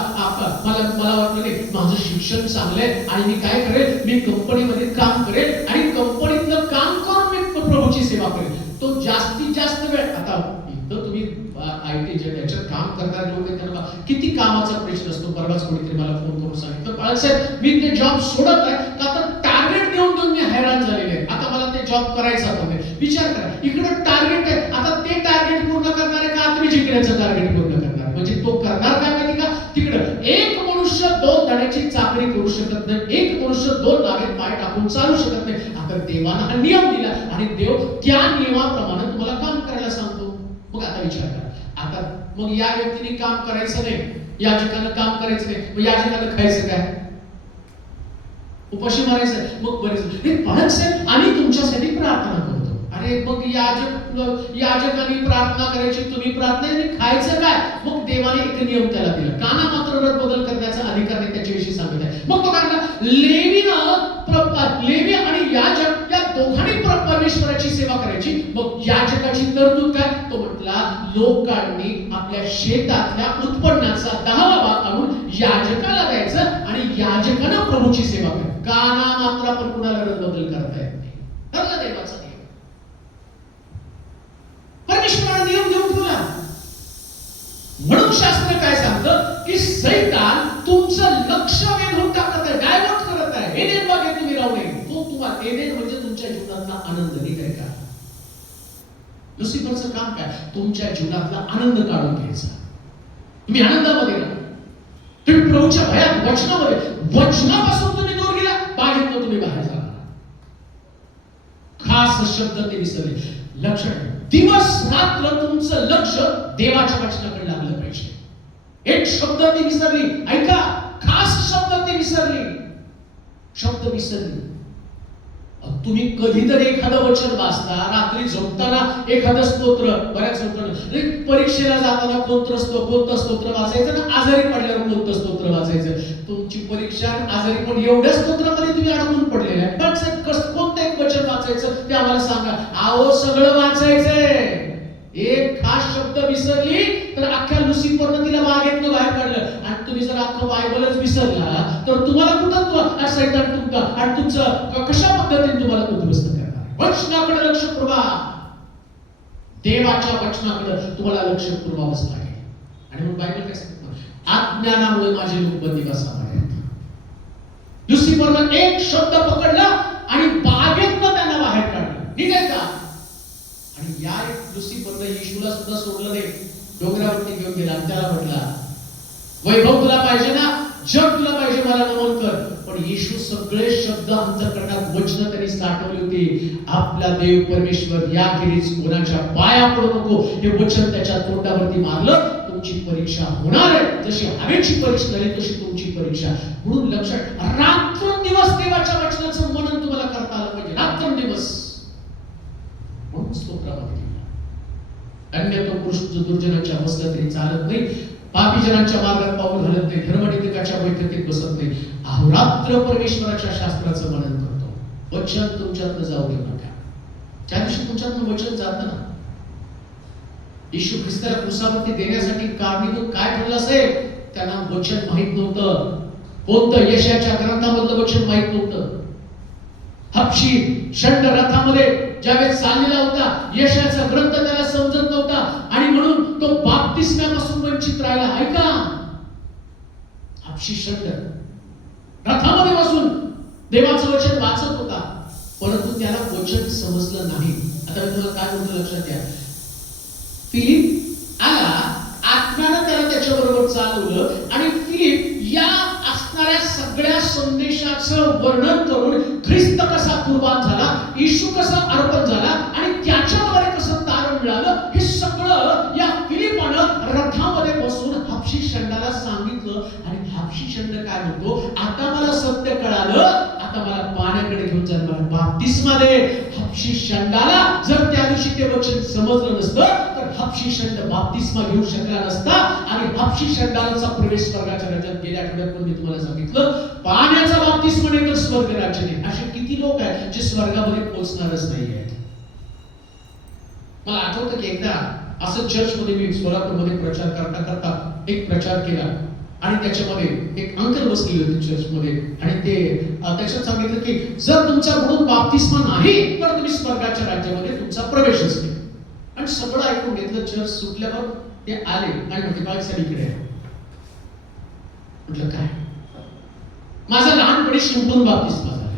वाटलं नाही माझं शिक्षण चांगलं आहे आणि मी काय करेल, मी कंपनीमध्ये काम करेल आणि कंपनीतलं काम करून मी प्रभूची सेवा करेल. तो जास्तीत जास्त वेळ, आता इथं तुम्ही IT याच्यात काम करणारे लोक आहेत, त्यांना किती कामाचा प्रेशर असतो. परवाच कोणीतरी मला फोन करून सांगितलं, बाळक साहेब मी ते जॉब सोडत आहे का तर टार्गेट देऊन देऊन मी हैराण झालेले आहे. आता मला ते जॉब करायचा पण विचार करा, इकडं टार्गेट आहे. आता ते टार्गेट पूर्ण करणारे का तुम्ही जिंकण्याचं टार्गेट पूर्ण करणार? म्हणजे तो करणार काय माहिती का? तिकडं एक मनुष्य 2 दाण्याची चाकरी करू शकत नाही. एक मनुष्य 2 नावेत पाय टाकून चालू शकत नाही. आता देवानं हा नियम दिला आणि देव त्या नियमाप्रमाणे तुम्हाला काम करायला सांगतो. मग आता विचार करा, आता मग या व्यक्तीने काम करायचं नाही, याजकानं काम करायचं नाही, मग याजकानं खायचं काय? उपाशी मारायचं. मग बरेच पालक साहेब आम्ही तुमच्यासाठी प्रार्थना करतो. अरे मग याजकांनी प्रार्थना करायची, तुम्ही प्रार्थना खायचं काय? मग देवाने एक नियम त्याला दिला. काना मात्र रदबदल करण्याचा अधिकार नाही, त्याच्याविषयी सांगत आहे. मग तो काय लेवी आणि याजक या दोघांनी परमेश्वराची सेवा करायची. मग याजकाची तरतूद काय? तो म्हटला लोकांनी आपल्या शेतातल्या उत्पन्नाचा 10वा भाग आणून याजकाला द्यायचं आणि याजकानं प्रभूची सेवा करायची. काना मात्र आपण कुणाला रदबदल करता येत नाही. ठरला देवाचा नियम. परमेश्वराने नियम देऊन ठेवला. म्हणून शास्त्र काय सांगतं की सैतान तुमचं लक्ष वेधून टाकत आहे, डायव्हर्ट करत आहे. एदेन बागेत तुम्ही राहू नये. तो तुम्हाला एदेन म्हणजे तुमच्या जीवनातला आनंद नाही काय का? लुसिफरचं काम काय? तुमच्या जीवनातला आनंद काढून घ्यायचा. तुम्ही आनंदामध्ये राहा. तुम्ही प्रभूच्या भयात वचनामध्ये, वचनापासून तुम्ही दूर गेला, बाहेर तुम्ही बाहेर जाणार. खास शब्द ते विसरले. लक्ष दिवस रात्र तुमचं लक्ष देवाच्या वचनाकडे लागलं पाहिजे. एक शब्द ती विसरली. ऐका, खास शब्द ती विसरली. शब्द विसरली. तुम्ही कधीतरी एखादं वचन वाचता, रात्री झोपताना एखादं स्तोत्र, बऱ्याच लोकांना परीक्षेला जाताना कोणतं स्तोत्र वाचायचं ना, आजारी पडल्यावर कोणतं स्तोत्र वाचायचं. तुमची परीक्षा आजारी पण एवढ्या स्तोत्रामध्ये तुम्ही अडकून पडलेले आहे. पण साहेब कोणतं एक वचन वाचायचं ते आम्हाला सांगा. आहो सगळं वाचायचंय. एक खास शब्द विसरली तर अख्ख्या लुसिफरनं तिला बागेतनं बाहेर काढलं. आणि तुम्ही जर अख्खं बायबलच विसरला तर तुम्हाला कुठं सैतान तुमचा आणि तुमचं कशा पद्धतीने तुम्हाला उद्ध्वस्त करणार? वचनाकडे लक्ष पुरवा. देवाच्या वचनाकडे तुम्हाला लक्ष पुरवावंच लागेल. आणि मग बायबल काय सांगतो? अज्ञानामुळे माझे लोक बंदिवासामध्ये आहेत. लुसिफरनं एक शब्द पकडला आणि बागेतनं त्यांना बाहेर काढलं. निघायचा. आणि या लुसिफरनं येशूला सुद्धा सोडलं नाही, डोंगरावरती घेऊन गेला. त्याला म्हटला, वैभव तुला पाहिजे ना, जग तुला पाहिजे, मला नमन कर. पण येशू सगळे शब्द अंतःकरणात वचन त्यांनी साठवली होती. आपला देव परमेश्वर याखेरीज कोणाच्या पाया पडू नको हे वचन त्याच्या तोंडावरती मारलं. तुमची परीक्षा होणार आहे, जशी हवेची परीक्षा झाली तशी तुमची परीक्षा. म्हणून लक्षात, रात्रंदिवस देवाच्या वचनाचं मनन तुम्हाला करता आलं पाहिजे, रात्रंदिवस. म्हणून स्तोत्रामध्ये अन्य तो पुरुष जो दुर्जनाच्या बसला तरी चालत नाही, पापी जनांच्या मार्गात पाऊल घालत नाही, धर्मनिंदकाच्या बैठकीत बसत नाही, अहोरात्र परमेश्वराच्या शास्त्राचं मनन करतो. वचन तुमच्यातनं जाऊ देऊ नका. ज्या दिवशी तुमच्यातनं वचन जातं ना, येशू ख्रिस्ताला क्रूसावरती देण्यासाठी कारणीभूत काय ठरलं असेल, त्यांना वचन माहित नव्हतं. कोणतं यशाच्या ग्रंथामधलं वचन माहित नव्हतं. हबशी षंड रथामध्ये ज्यावेळेस चाललेला होता, यशाचा ग्रंथ त्याला समजत नव्हता आणि म्हणून तो बाप्तिस्म्यापासून वंचित राहिला. ऐका, हबशी षंड रथामध्ये बसून देवाचं वचन वाचत होता, परंतु त्याला वचन समजलं नाही. आता मी तुम्हाला काय म्हणतो लक्षात घ्या. फिलिप आला, आत्म्यानं त्याला त्याच्याबरोबर चालवलं आणि फिलिप या असणाऱ्या सगळ्या संदेशाचं वर्णन करून ख्रिस्त कसा कुर्बान झाला, येशू कसा अर्पण झाला आणि त्याच्याद्वारे कसं तारण मिळालं, हे सगळं या फिलिपानं रथामध्ये बसून हबशी षंडाला सांगितलं. आणि हबशी षंड काय म्हणतो, आता मला सत्य कळालं, आता मला पाण्याकडे घेऊन जा, मला बाप्तिस्मा दे. हबशी षंडाला जर त्या दिवशी ते वचन समजलं नसतं तर हबशी षंड बाप्तिस्मा घेऊ शकला नसता आणि हबशी षंडाचा प्रवेश स्वर्गाच्या राज्यात गेल्या आठवड्यात पण मी तुम्हाला सांगितलं, पाण्याचा बाप्तिस्मा नाही तर स्वर्ग राज्य नाही. असे किती लोक आहेत जे स्वर्गामध्ये पोहोचणारच नाही आहेत. मला आठवतं की एकदा असं चर्चमध्ये मी सोलापूरमध्ये प्रचार करता करता एक प्रचार केला आणि त्याच्यामध्ये एक अंकल बसलेले होते चर्चमध्ये आणि ते त्याच्यात सांगितलं की जर तुमच्याकडून बाप्तिस्मा नाही तर तुम्ही स्वर्गाच्या राज्यामध्ये तुमचा प्रवेशच नाही. आणि सगळं ऐकून घेतलं. चर्च सुटल्यावर ते आले आणि म्हटले, बाई सर इकडे आहे. म्हटलं काय? माझा लहानपणी शिंपडून बाप्तिस्मा झाला.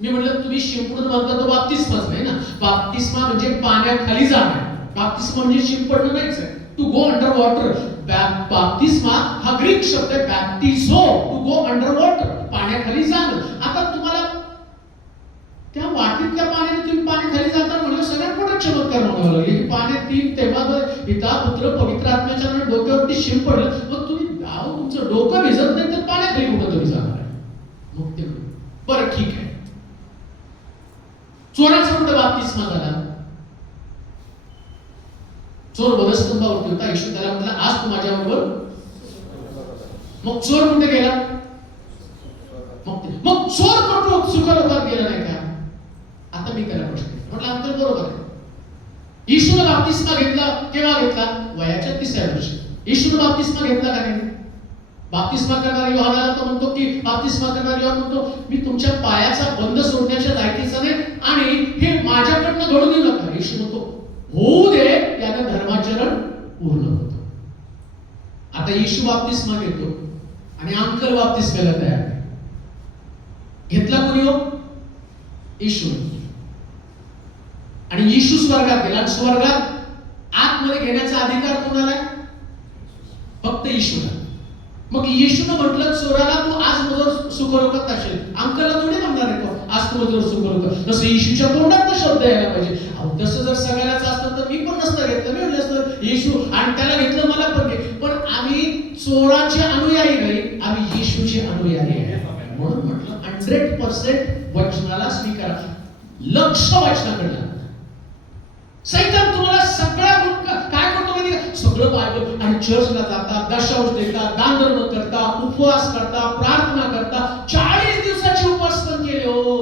मी म्हटलं, तुम्ही शिंपडून म्हणता तो बाप्तिस्माच नाही ना. बाप्तिस्मा म्हणजे पाण्याखाली जाणं. बाप्तिस्मा म्हणजे शिंपडणं नाहीच आहे. To go under water. बाप्तिस्मा हा ग्रीक शब्द आहे, baptizo, to go under water, पाण्याखाली जाणं. आता तुम्हाला त्या वाटीतल्या पाण्याने तुम्ही पाण्याखाली जाता म्हणजे सगळ्यात मोठा चमत्कार म्हणावा लागेल की पाण्यात तीन तेव्हा पिता पुत्र पवित्र आत्म्याच्या डोक्यावरती शिंपडलं. मग तुम्ही तुमचं डोकं भिजत नाही तर पाण्याखाली कुठं तुम्ही जाणार आहे. मग ते बरं ठीक आहे. चोराचा कुठे बाप्तिस्मा झाला? चोर वधस्तंभावरती होता. येशू त्याला म्हटला, आज तू माझ्याबरोबर. मग चोर कुठे गेला? मग चोर कुठं सुखलोकात गेला नाही का? आता मी त्याला प्रश्न म्हटलं, अंकल बरोबर आहे. येशूने बाप्तिस्मा घेतला केव्हा घेतला? वयाच्या 30व्या वर्षी. येशूने बाप्तिस्मा घेतला का नाही? बाप्तिस्मा करणारा योहानाला तो म्हणतो की बाप्तिस्मा करणारा योहान म्हणतो, मी तुमच्या पायाचा बंद सोडण्याच्या लायकीचा नाही आणि हे माझ्याकडनं घडू देऊ नका. येशू म्हणतो, होऊ दे, त्यानं धर्माचरण पूर्ण होतं. आता येशू बाप्तिस्मा घेतो आणि अंकल बाप्तिस्म्याला तयार आहे. घेतला कोणी हो? येशू. आणि येशू स्वर्गात गेला. स्वर्गात आतमध्ये घेण्याचा अधिकार कोणाला आहे? फक्त येशूला. मग येशूने म्हटलं चोराला, तू आज माझ्यावर सुखलोकात असेल. अंकलला थोडी म्हणणार आहे तो आज तू माझ्यावर सुखलोकात. जसं येशूच्या तोंडात शब्द यायला पाहिजे. तसं जर सगळ्याच असतं तर मी पण नसतं घेतलं. मी म्हटलं असतं येशू आणि त्याला घेतलं, मला पण घे. पण आम्ही चोराचे अनुयायी नाही, आम्ही येशूचे अनुयायी आहे. म्हणून म्हटलं 100% वचनाला स्वीकारा. लक्ष वचनाकडे. सैतान तुम्हाला सगळ्या काय करतो माहिती का? सगळं बायबल आणि चर्चला जाता, दशांश देता, दान धर्म करता, उपवास करता, प्रार्थना करता. 40 दिवसाचे उपवास पण केले हो.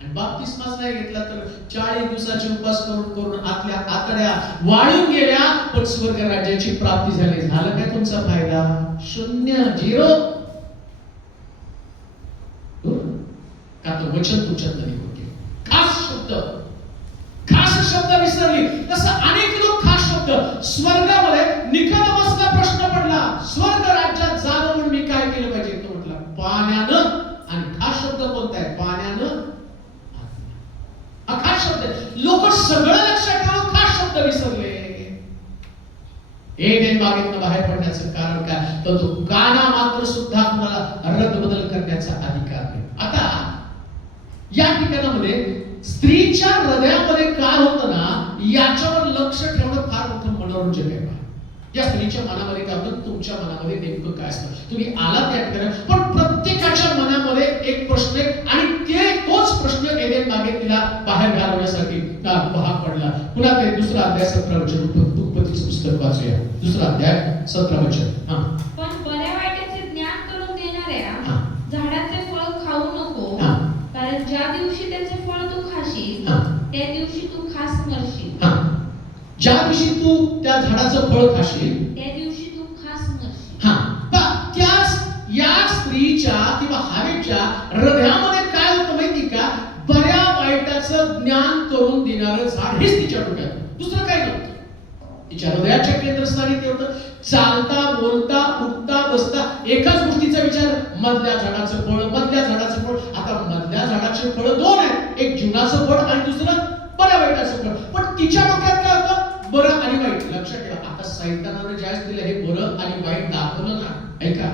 आणि बाप्तिस्माच नाही घेतला तर 40 दिवसाचे उपवास करून आतल्या आतड्या वाळून गेल्या, पण स्वर्ग राज्याची प्राप्ती झाली. झालं काय तुमचा फायदा? शून्य, झिरो. का तर वचन तुमच्यात नाही होते. खास शब्द विसरली. तसं अनेक लोक खास शब्द. स्वर्गामध्ये निकोदेमसला प्रश्न पडला, स्वर्ग राज्यात जावं म्हणून मी काय केलं पाहिजे? तो म्हटला, पाण्यानं एडेन बागेतनं बाहेर पडण्याचं कारण काय? तर तो काना मात्र सुद्धा तुम्हाला रद्दबदल करण्याचा अधिकार आहे. आता या ठिकाणामध्ये स्त्रीच्या हृदयामध्ये काय होतं ना, याच्यावर लक्ष ठेवणं फार मोठं मनोरंजक आहे. या स्त्रीच्या मनामध्ये काय होतं, तुमच्या मनामध्ये नेमकं काय असतं. तुम्ही आलात त्या ठिकाणी, पण प्रत्येकाच्या मनामध्ये एक प्रश्न आहे आणि तोच प्रश्न एडेन बागेत तिला बाहेर घालवण्यासाठी भाग पडला. पुन्हा ते दुसरा अध्याय 17 वचन, उत्पत्तीचं पुस्तक वाचूया. दुसरा अध्याय 17 वचन. पण बऱ्या वाईटाचे ज्ञान करून देणाऱ्या झाडाचे फळ खाऊ नको, कारण ज्या दिवशी त्याचे फळ तू खाशील त्या दिवशी तू खास मरशील. ज्या दिवशी तू त्या झाडाचं फळ खाशील त्या दिवशी तू खास मरशील. या स्त्रीच्या किंवा हवेच्या हृदयामध्ये काय होतं माहिती का? बऱ्या वाईटाचं ज्ञान करून देणारं झाड हेच तिच्या डोक्यात, दुसरं काय नव्हतं. तिच्या हृदयाच्या केंद्रस्थानी ते होतं. चालता बोलता उठता बसता एकाच गोष्टीचा विचार, मधल्या झाडाचं फळ, मधल्या झाडाचं फळ. आता मधल्या झाडाचे फळ दोन आहेत, एक जीवनाचं फळ आणि दुसरं बऱ्या वाईटाचं फळ. पण तिच्या डोक्यात काय होतं? बरं आणि वाईट. लक्षात ठेवा, आता सैतानाने ज्यावेळेस दिलं हे बरं आणि वाईट दाखवलं ना, ऐका,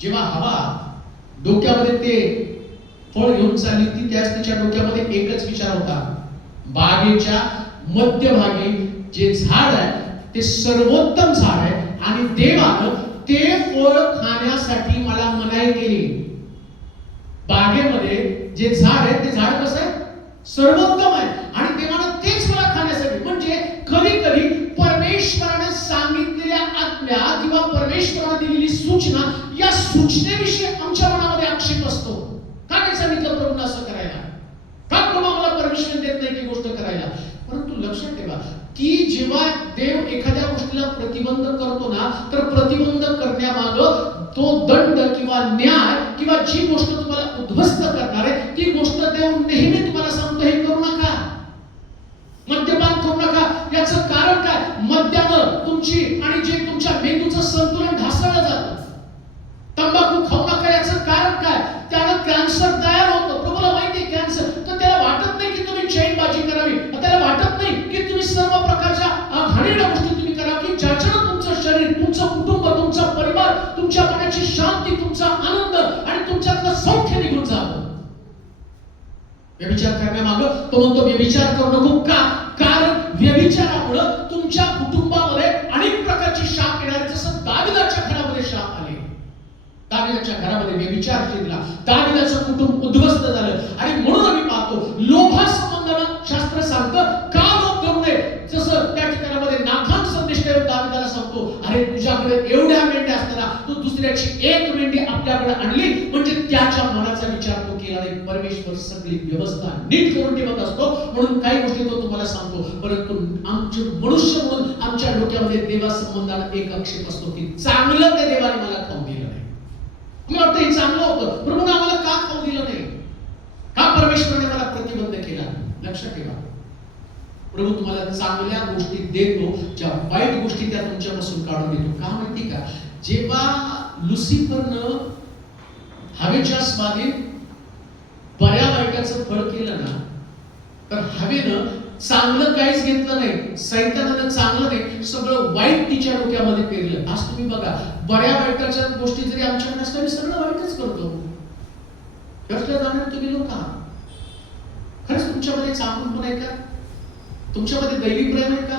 जेव्हा हवा डोक्यामध्ये ते फळ घेऊन चालली ती, त्याच तिच्या डोक्यामध्ये एकच विचार होता, बागेच्या मध्यभागी जे झाड आहे ते सर्वोत्तम झाड आहे आणि देवानं ते फळ खाण्यासाठी मला मनाई केली. बागेमध्ये जे झाड आहे ते झाड कसं आहे? सर्वोत्तम आहे आणि देवानं तेच मला खाण्यासाठी. म्हणजे कधी कधी परमेश्वराने सांगितलेल्या आज्ञा किंवा परमेश्वराने दिलेली सूचना, या सूचनेविषयी आमच्या मनामध्ये आक्षेप असतो. का नाही सांगितलं प्रभूने असं करायला? का प्रभू मला परमिशन देत नाही ती गोष्ट करायला? परंतु लक्षात ठेवा की जेव्हा देव एखाद्या गोष्टीला प्रतिबंध करतो ना, तर प्रतिबंध करण्यामागं तो दंड किंवा न्याय किंवा जी गोष्ट तुम्हाला उद्ध्वस्त करणार आहे ती गोष्ट देव नेहमी तुम्हाला सांगतो, हे करू नका, मद्यपान करू नका. याचं कारण काय? मद्यानं तुमची आणि जे तुमच्या मेंदूचं संतुलन ढासळलं जातं. तंबाखू खाऊ नका, याचं कारण काय? त्यानं कॅन्सर तयार होतं. प्रभूला माहिती आहे कॅन्सर, तर त्याला वाटत नाही की तुम्ही चैनबाजी करावी, त्याला वाटत नाही की तुम्ही सर्व प्रकारच्या घाणेरड्या गोष्टी तुम्ही करा की ज्याच्यानं तुमचं शरीर, तुमचं कुटुंब, तुमचा परिवार, तुमच्या मनाची शांती, तुमचा आनंद आणि तुमच्यातलं सौख्य निघून जावं. व्यभिचार करण्यामागं तो म्हणतो व्यभिचार करू नको. का? कारण व्यभिचारामुळे तुमच्या कुटुंबामध्ये अनेक प्रकारची शाप येणार. जसं दाविदाच्या घरामध्ये शाप आले, दाविदाच्या घरामध्ये व्यभिचार शिरला, दाविदाचं कुटुंब उद्ध्वस्त झालं. आणि म्हणून आम्ही पाहतो लोभासंबंधानं शास्त्र सांगतं का लोभ करू नये. जसं त्या ठिकाणामध्ये नाथान संदेश देऊन दाविदाला सांगतो, अरे तुझ्याकडे एवढ्या मेंढ्या असताना तू दुसऱ्याची एक मेंढी आपल्याकडे आणली, म्हणजे त्याच्या मनाचा विचार तो केला नाही. परमेश्वर सगळी व्यवस्था नीट करून ठेवत असतो. म्हणून काही गोष्टी तो तुम्हाला सांगतो, परंतु आमचे मनुष्य म्हणून आमच्या डोक्यामध्ये देवासंबंधानं एक आक्षेप असतो की चांगलं त्या देवाने मला खाऊ दिलं नाही. मला वाटतं हे चांगलं होतं, प्रभूने आम्हाला का खाऊ दिलं नाही? का परमेश्वराने मला प्रतिबंध केला? लक्षात ठेवा, प्रभू तुम्हाला चांगल्या गोष्टी देतो, ज्या वाईट गोष्टी त्या तुमच्यापासून काढून देतो. का माहिती का? जेव्हा लुसिफरनं हवेच्या स्वाधीन बऱ्या वाईटाचं फळ केलं ना, तर हवेनं चांगलं काहीच घेतलं नाही, सैतानानं चांगलं नाही, सगळं वाईट तिच्या डोक्यामध्ये पेरलं. आज तुम्ही बघा, बऱ्या वाईटाच्या गोष्टी जरी आमच्याकडे असल्या सगळं वाईटच करतो. जाणार तुम्ही लोक आहात. खरंच तुमच्यामध्ये चांगुलपण आहे का? तुमच्यामध्ये दैवी प्रेम आहे का?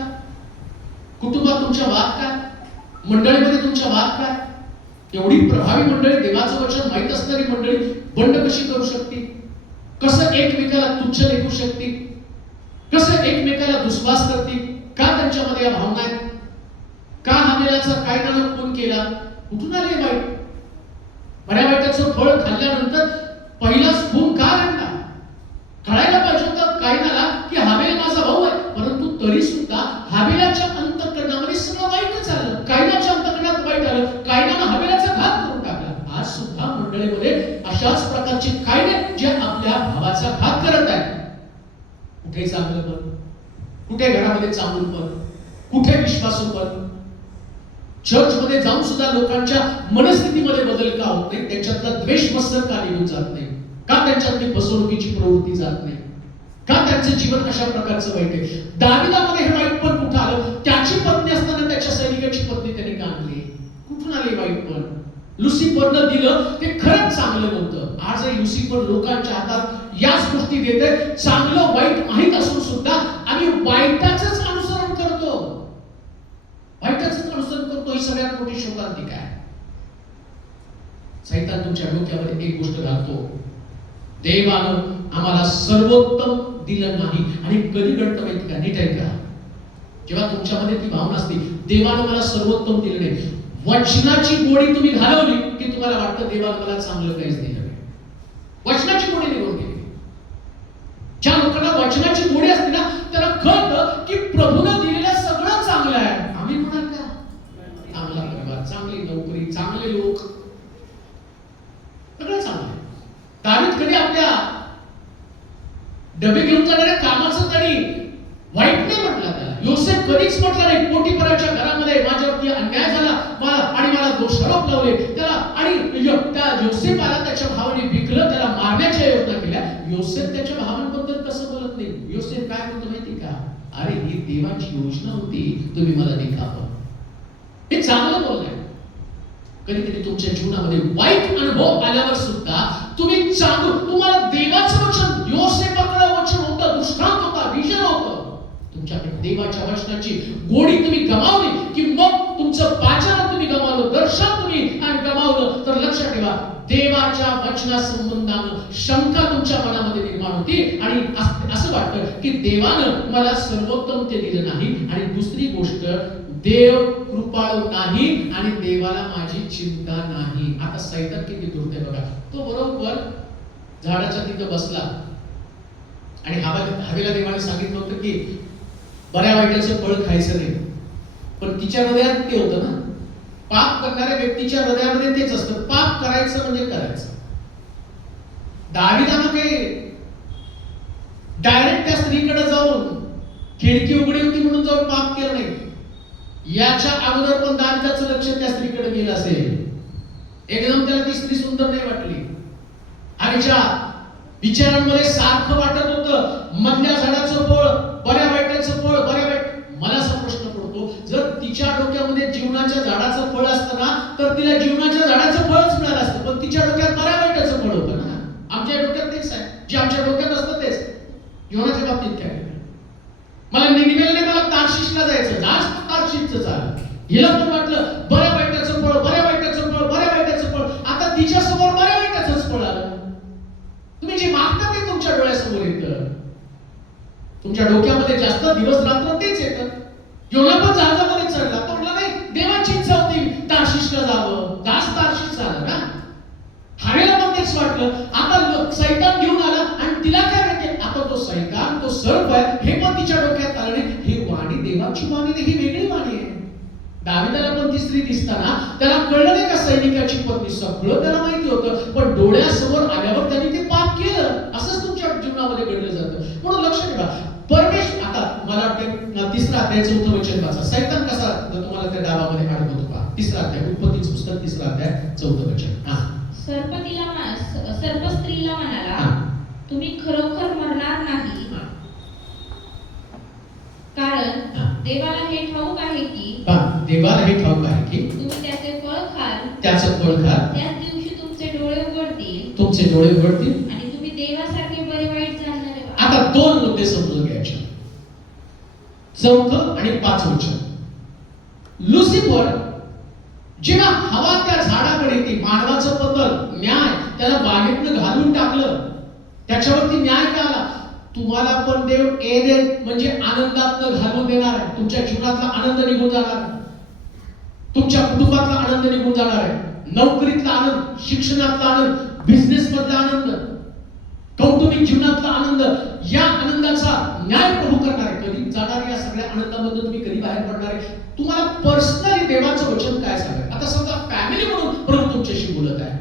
कुटुंबात तुमच्या वाद काय? मंडळीमध्ये तुमच्या वाद काय? एवढी प्रभावी मंडळी, देवाचं वचन माहित असणारी मंडळी बंड कशी करू शकते? कसं एकमेकाला तुच्छ लेखू शकते? कसं एकमेकाला दुस्वास करते? का त्यांच्यामध्ये या भावना आहेत? का हामेलाचा कायनानं खून केला? कुठून आले वाईट? बऱ्या वाईटाचं फळ खाल्ल्यानंतर पहिलाच खून का घडला? कळायला पाहिजे होतं कायनाला की हामेल माझा भाऊ आहे, परंतु तरी सुद्धा हामेलाच्या अंतःकरणामध्ये सगळं वाईट झालं. कायनाच्या अंतःकरणात वाईट आलं, कायनानं हामेलाचा घात करून टाकला. आज सुद्धा मंडळीमध्ये अशाच प्रकारचे कायदे जे आपल्या भावाचा घात करत आहेत. कुठे चांगलंपण, कुठे घरामध्ये चांगलंपण, कुठे विश्वासूपण. चर्चमध्ये जाऊन सुद्धा लोकांच्या मनस्थितीमध्ये बदल का होत नाही? त्यांच्यातला द्वेष मत्सर का निघून जात नाही? का त्यांच्यातली फसवणुकीची प्रवृत्ती जात नाही? का त्यांचं जीवन अशा प्रकारचं वाईट आहे? दाविदामध्ये हे वाईट पण कुठं आलं? त्याची पत्नी असताना आले वाईट पण. लुसिफरनं दिलं ते खरंच चांगलं नव्हतं. आजही लुसिफर लोकांच्या हातात याच गोष्टी देते. चांगलं वाईट माहीत असून सुद्धा आम्ही वाईटाचंच अनुसरण करतो. वाईटाचंच अनुसरण करतो. ही सगळ्यात मोठी शोकांतिका आहे. सैतान तुमच्या डोक्यामध्ये एक गोष्ट घालतो, देवानं आम्हाला सर्वोत्तम दिलं नाही. आणि कधी घडतं माहिती का? नीट ऐका, जेव्हा तुमच्यामध्ये ती भावना असते देवानं मला सर्वोत्तम दिलं नाही, वचनाची गोडी तुम्ही घालवली की तुम्हाला वाटतं देवानं मला चांगलं काहीच दिलं नाही. वचनाची गोडी निघून गेली. ज्या लोकांना वचनाची गोडी असते ना त्याला कळतं की प्रभूनं दिलेलं सगळं चांगलं आहे. आम्ही म्हणाल का? चांगला परिवार, चांगली नोकरी, चांगले लोक, सगळं चांगलं आहे. दावीद कधी आपल्या डबे घेऊन जाणाऱ्या कामाचं त्यांनी वाईट नाही म्हटलं त्याला. योसेफ कधीच म्हटलं नाही पोटिफराच्या घरामध्ये माझ्यावरती अन्याय झाला आणि मला दोषारोप लावले त्याला. आणि त्या योसेफाला त्याच्या भावाने विकलं, त्याला मारण्याच्या योजना केल्या. योसेफ त्याच्या भावांबद्दल कसं बोलत नाही. योसेफ काय म्हणतो माहिती का? अरे ही देवाची योजना होती, तुम्ही मला दिखावं. हे चांगलं बोललंय. कधी कधी तुमच्या जीवनामध्ये वाईट अनुभव आल्यावर सुद्धा तुम्ही तुम्हाला देवाचं वचन, योसेफाकडे वचन होतं, दृष्टांत होता, विजन होतं, तुमच्याकडे देवाच्या वचनाची गोडी तुम्ही गमावली की मग तुमचं वाचन तुम्ही गमावलं, दर्शन तुम्ही आणि गमावलं, तर लक्षात ठेवा देवाच्या वचना संबंधानं शंका तुमच्या मनामध्ये निर्माण होती आणि असं वाटतं की देवानं मला सर्वोत्तम ते दिलं नाही. आणि दुसरी गोष्ट, देव कृपाळू नाही आणि देवाला माझी चिंता नाही. आता सैतान किती दुर्दैव आहे बघा. तो बरोबर झाडाच्या तिथं बसला आणि हवेला देवाने सांगितलं होतं की बऱ्या वाईटाचं फळ खायचं नाही, पण तिच्या हृदयात ते होतं ना. पाप करणाऱ्या व्यक्तीच्या हृदयामध्ये तेच असतं, पाप करायचं म्हणजे करायचं. दाविदानं काही डायरेक्ट त्या स्त्रीकडे जाऊन खिडकी उघडी होती म्हणून जाऊन पाप केलं नाही. याच्या अगोदर पण दाविदाचं लक्ष त्या स्त्रीकडे गेलं असेल. एकदम त्याला ती स्त्री सुंदर नाही वाटली. आईच्या विचारांमध्ये सारखं वाटत होतं मधल्या झाडाचं फळ, बऱ्या वाईटाचं फळ, बऱ्या वाईट. मला असा प्रश्न पडतो, जर तिच्या डोक्यामध्ये जीवनाच्या झाडाचं फळ असतं ना तर तिला जीवनाच्या झाडाचं फळच मिळालं असतं, पण तिच्या डोक्यात बऱ्या वाईटाचं फळ होतं ना. आमच्या डोक्यात तेच आहे, जे आमच्या डोक्यात असतं तेच. जीवनाच्या बाबतीत काय? मला निनिवेला नाही, मला तार्शिशला जायचं, जास्त तार्शिशचं झालं. हिला पण वाटलं बऱ्या वाईटाचं फळ, बऱ्या वाईटाचं फळ, बऱ्या वाईटाचं फळ. आता तिच्या समोर बऱ्या वाईटाचंच फळ आलं. तुम्ही जे मागता ते तुमच्या डोळ्यासमोर येतं. तुमच्या डोक्यामध्ये जास्त दिवस रात्र तेच येतं. योना पण जहाजामध्ये चढला, तो म्हटला नाही देवाची इच्छा होती तार्शिशला जावं, जास्त तार्शिश झालं ना. हवेला पण तेच वाटलं. आता सैतान घेऊन आला आणि तिला काय माहिती, आता तो सैतान, तो सर्प आहे हे पण तिच्या डोक्यात आलं नाही. ही वाणी देवाची वाणी नाही, ही वेगळी वाणी आहे. दाविदाला पण ती स्त्री दिसताना त्याला कळलं नाही का सैनिकाची पत्नी, सगळं त्याला माहिती होतं, पण डोळ्यासमोर आल्यावर त्यांनी ते पाप केलं. असंच तुमच्या जीवनामध्ये घडलं जातं. म्हणून लक्ष ठेवा, परमेश्वर. आता मला वाटतं तिसरा अध्याय 4थं वचन वाचा. सैतान कसा तुम्हाला त्या डाबामध्ये अडकवतो पहा. तिसरा अध्याय, उत्पत्तीचं पुस्तक 3रा अध्याय 4थं वचन. सर्प स्त्रीला म्हणाला, तुम्ही खरोखर मरणार नाही, कारण देवाला हे ठाऊक आहे की देवाला हे ठाऊक आहे की तुम्ही त्याचे फळ खाल, त्याचं फळ खाल, त्याच दिवशी तुमचे डोळे उघडतील, तुमचे डोळे उघडतील आणि तुम्ही देवासारखे बरे वाईट जाणणारे व्हाल. आता दोन मुद्दे समजून घ्यायचे. 4थं आणि 5वं वचन. लुसिफर जेव्हा हवा त्या झाडाकडे ती मानवाचं बदल न्याय त्याला बागेतनं घालून टाकलं, त्याच्यावरती न्याय काय आला, तुम्हाला पण देव एदेन म्हणजे आनंदातनं घालून देणार आहे. तुमच्या जीवनातला आनंद निघून जाणार आहे, तुमच्या कुटुंबातला आनंद निघून जाणार आहे, नोकरीतला आनंद, शिक्षणातला आनंद, बिझनेस मधला आनंद, कौटुंबिक जीवनातला आनंद, या आनंदाचा न्याय प्रभू करणार आहे. कधी जाणार या सगळ्या आनंदामधून तुम्ही कधी बाहेर पडणार आहे? तुम्हाला पर्सनली देवाचं वचन काय सांगेल. आता समजा फॅमिली म्हणून प्रभू तुमच्याशी बोलत आहे.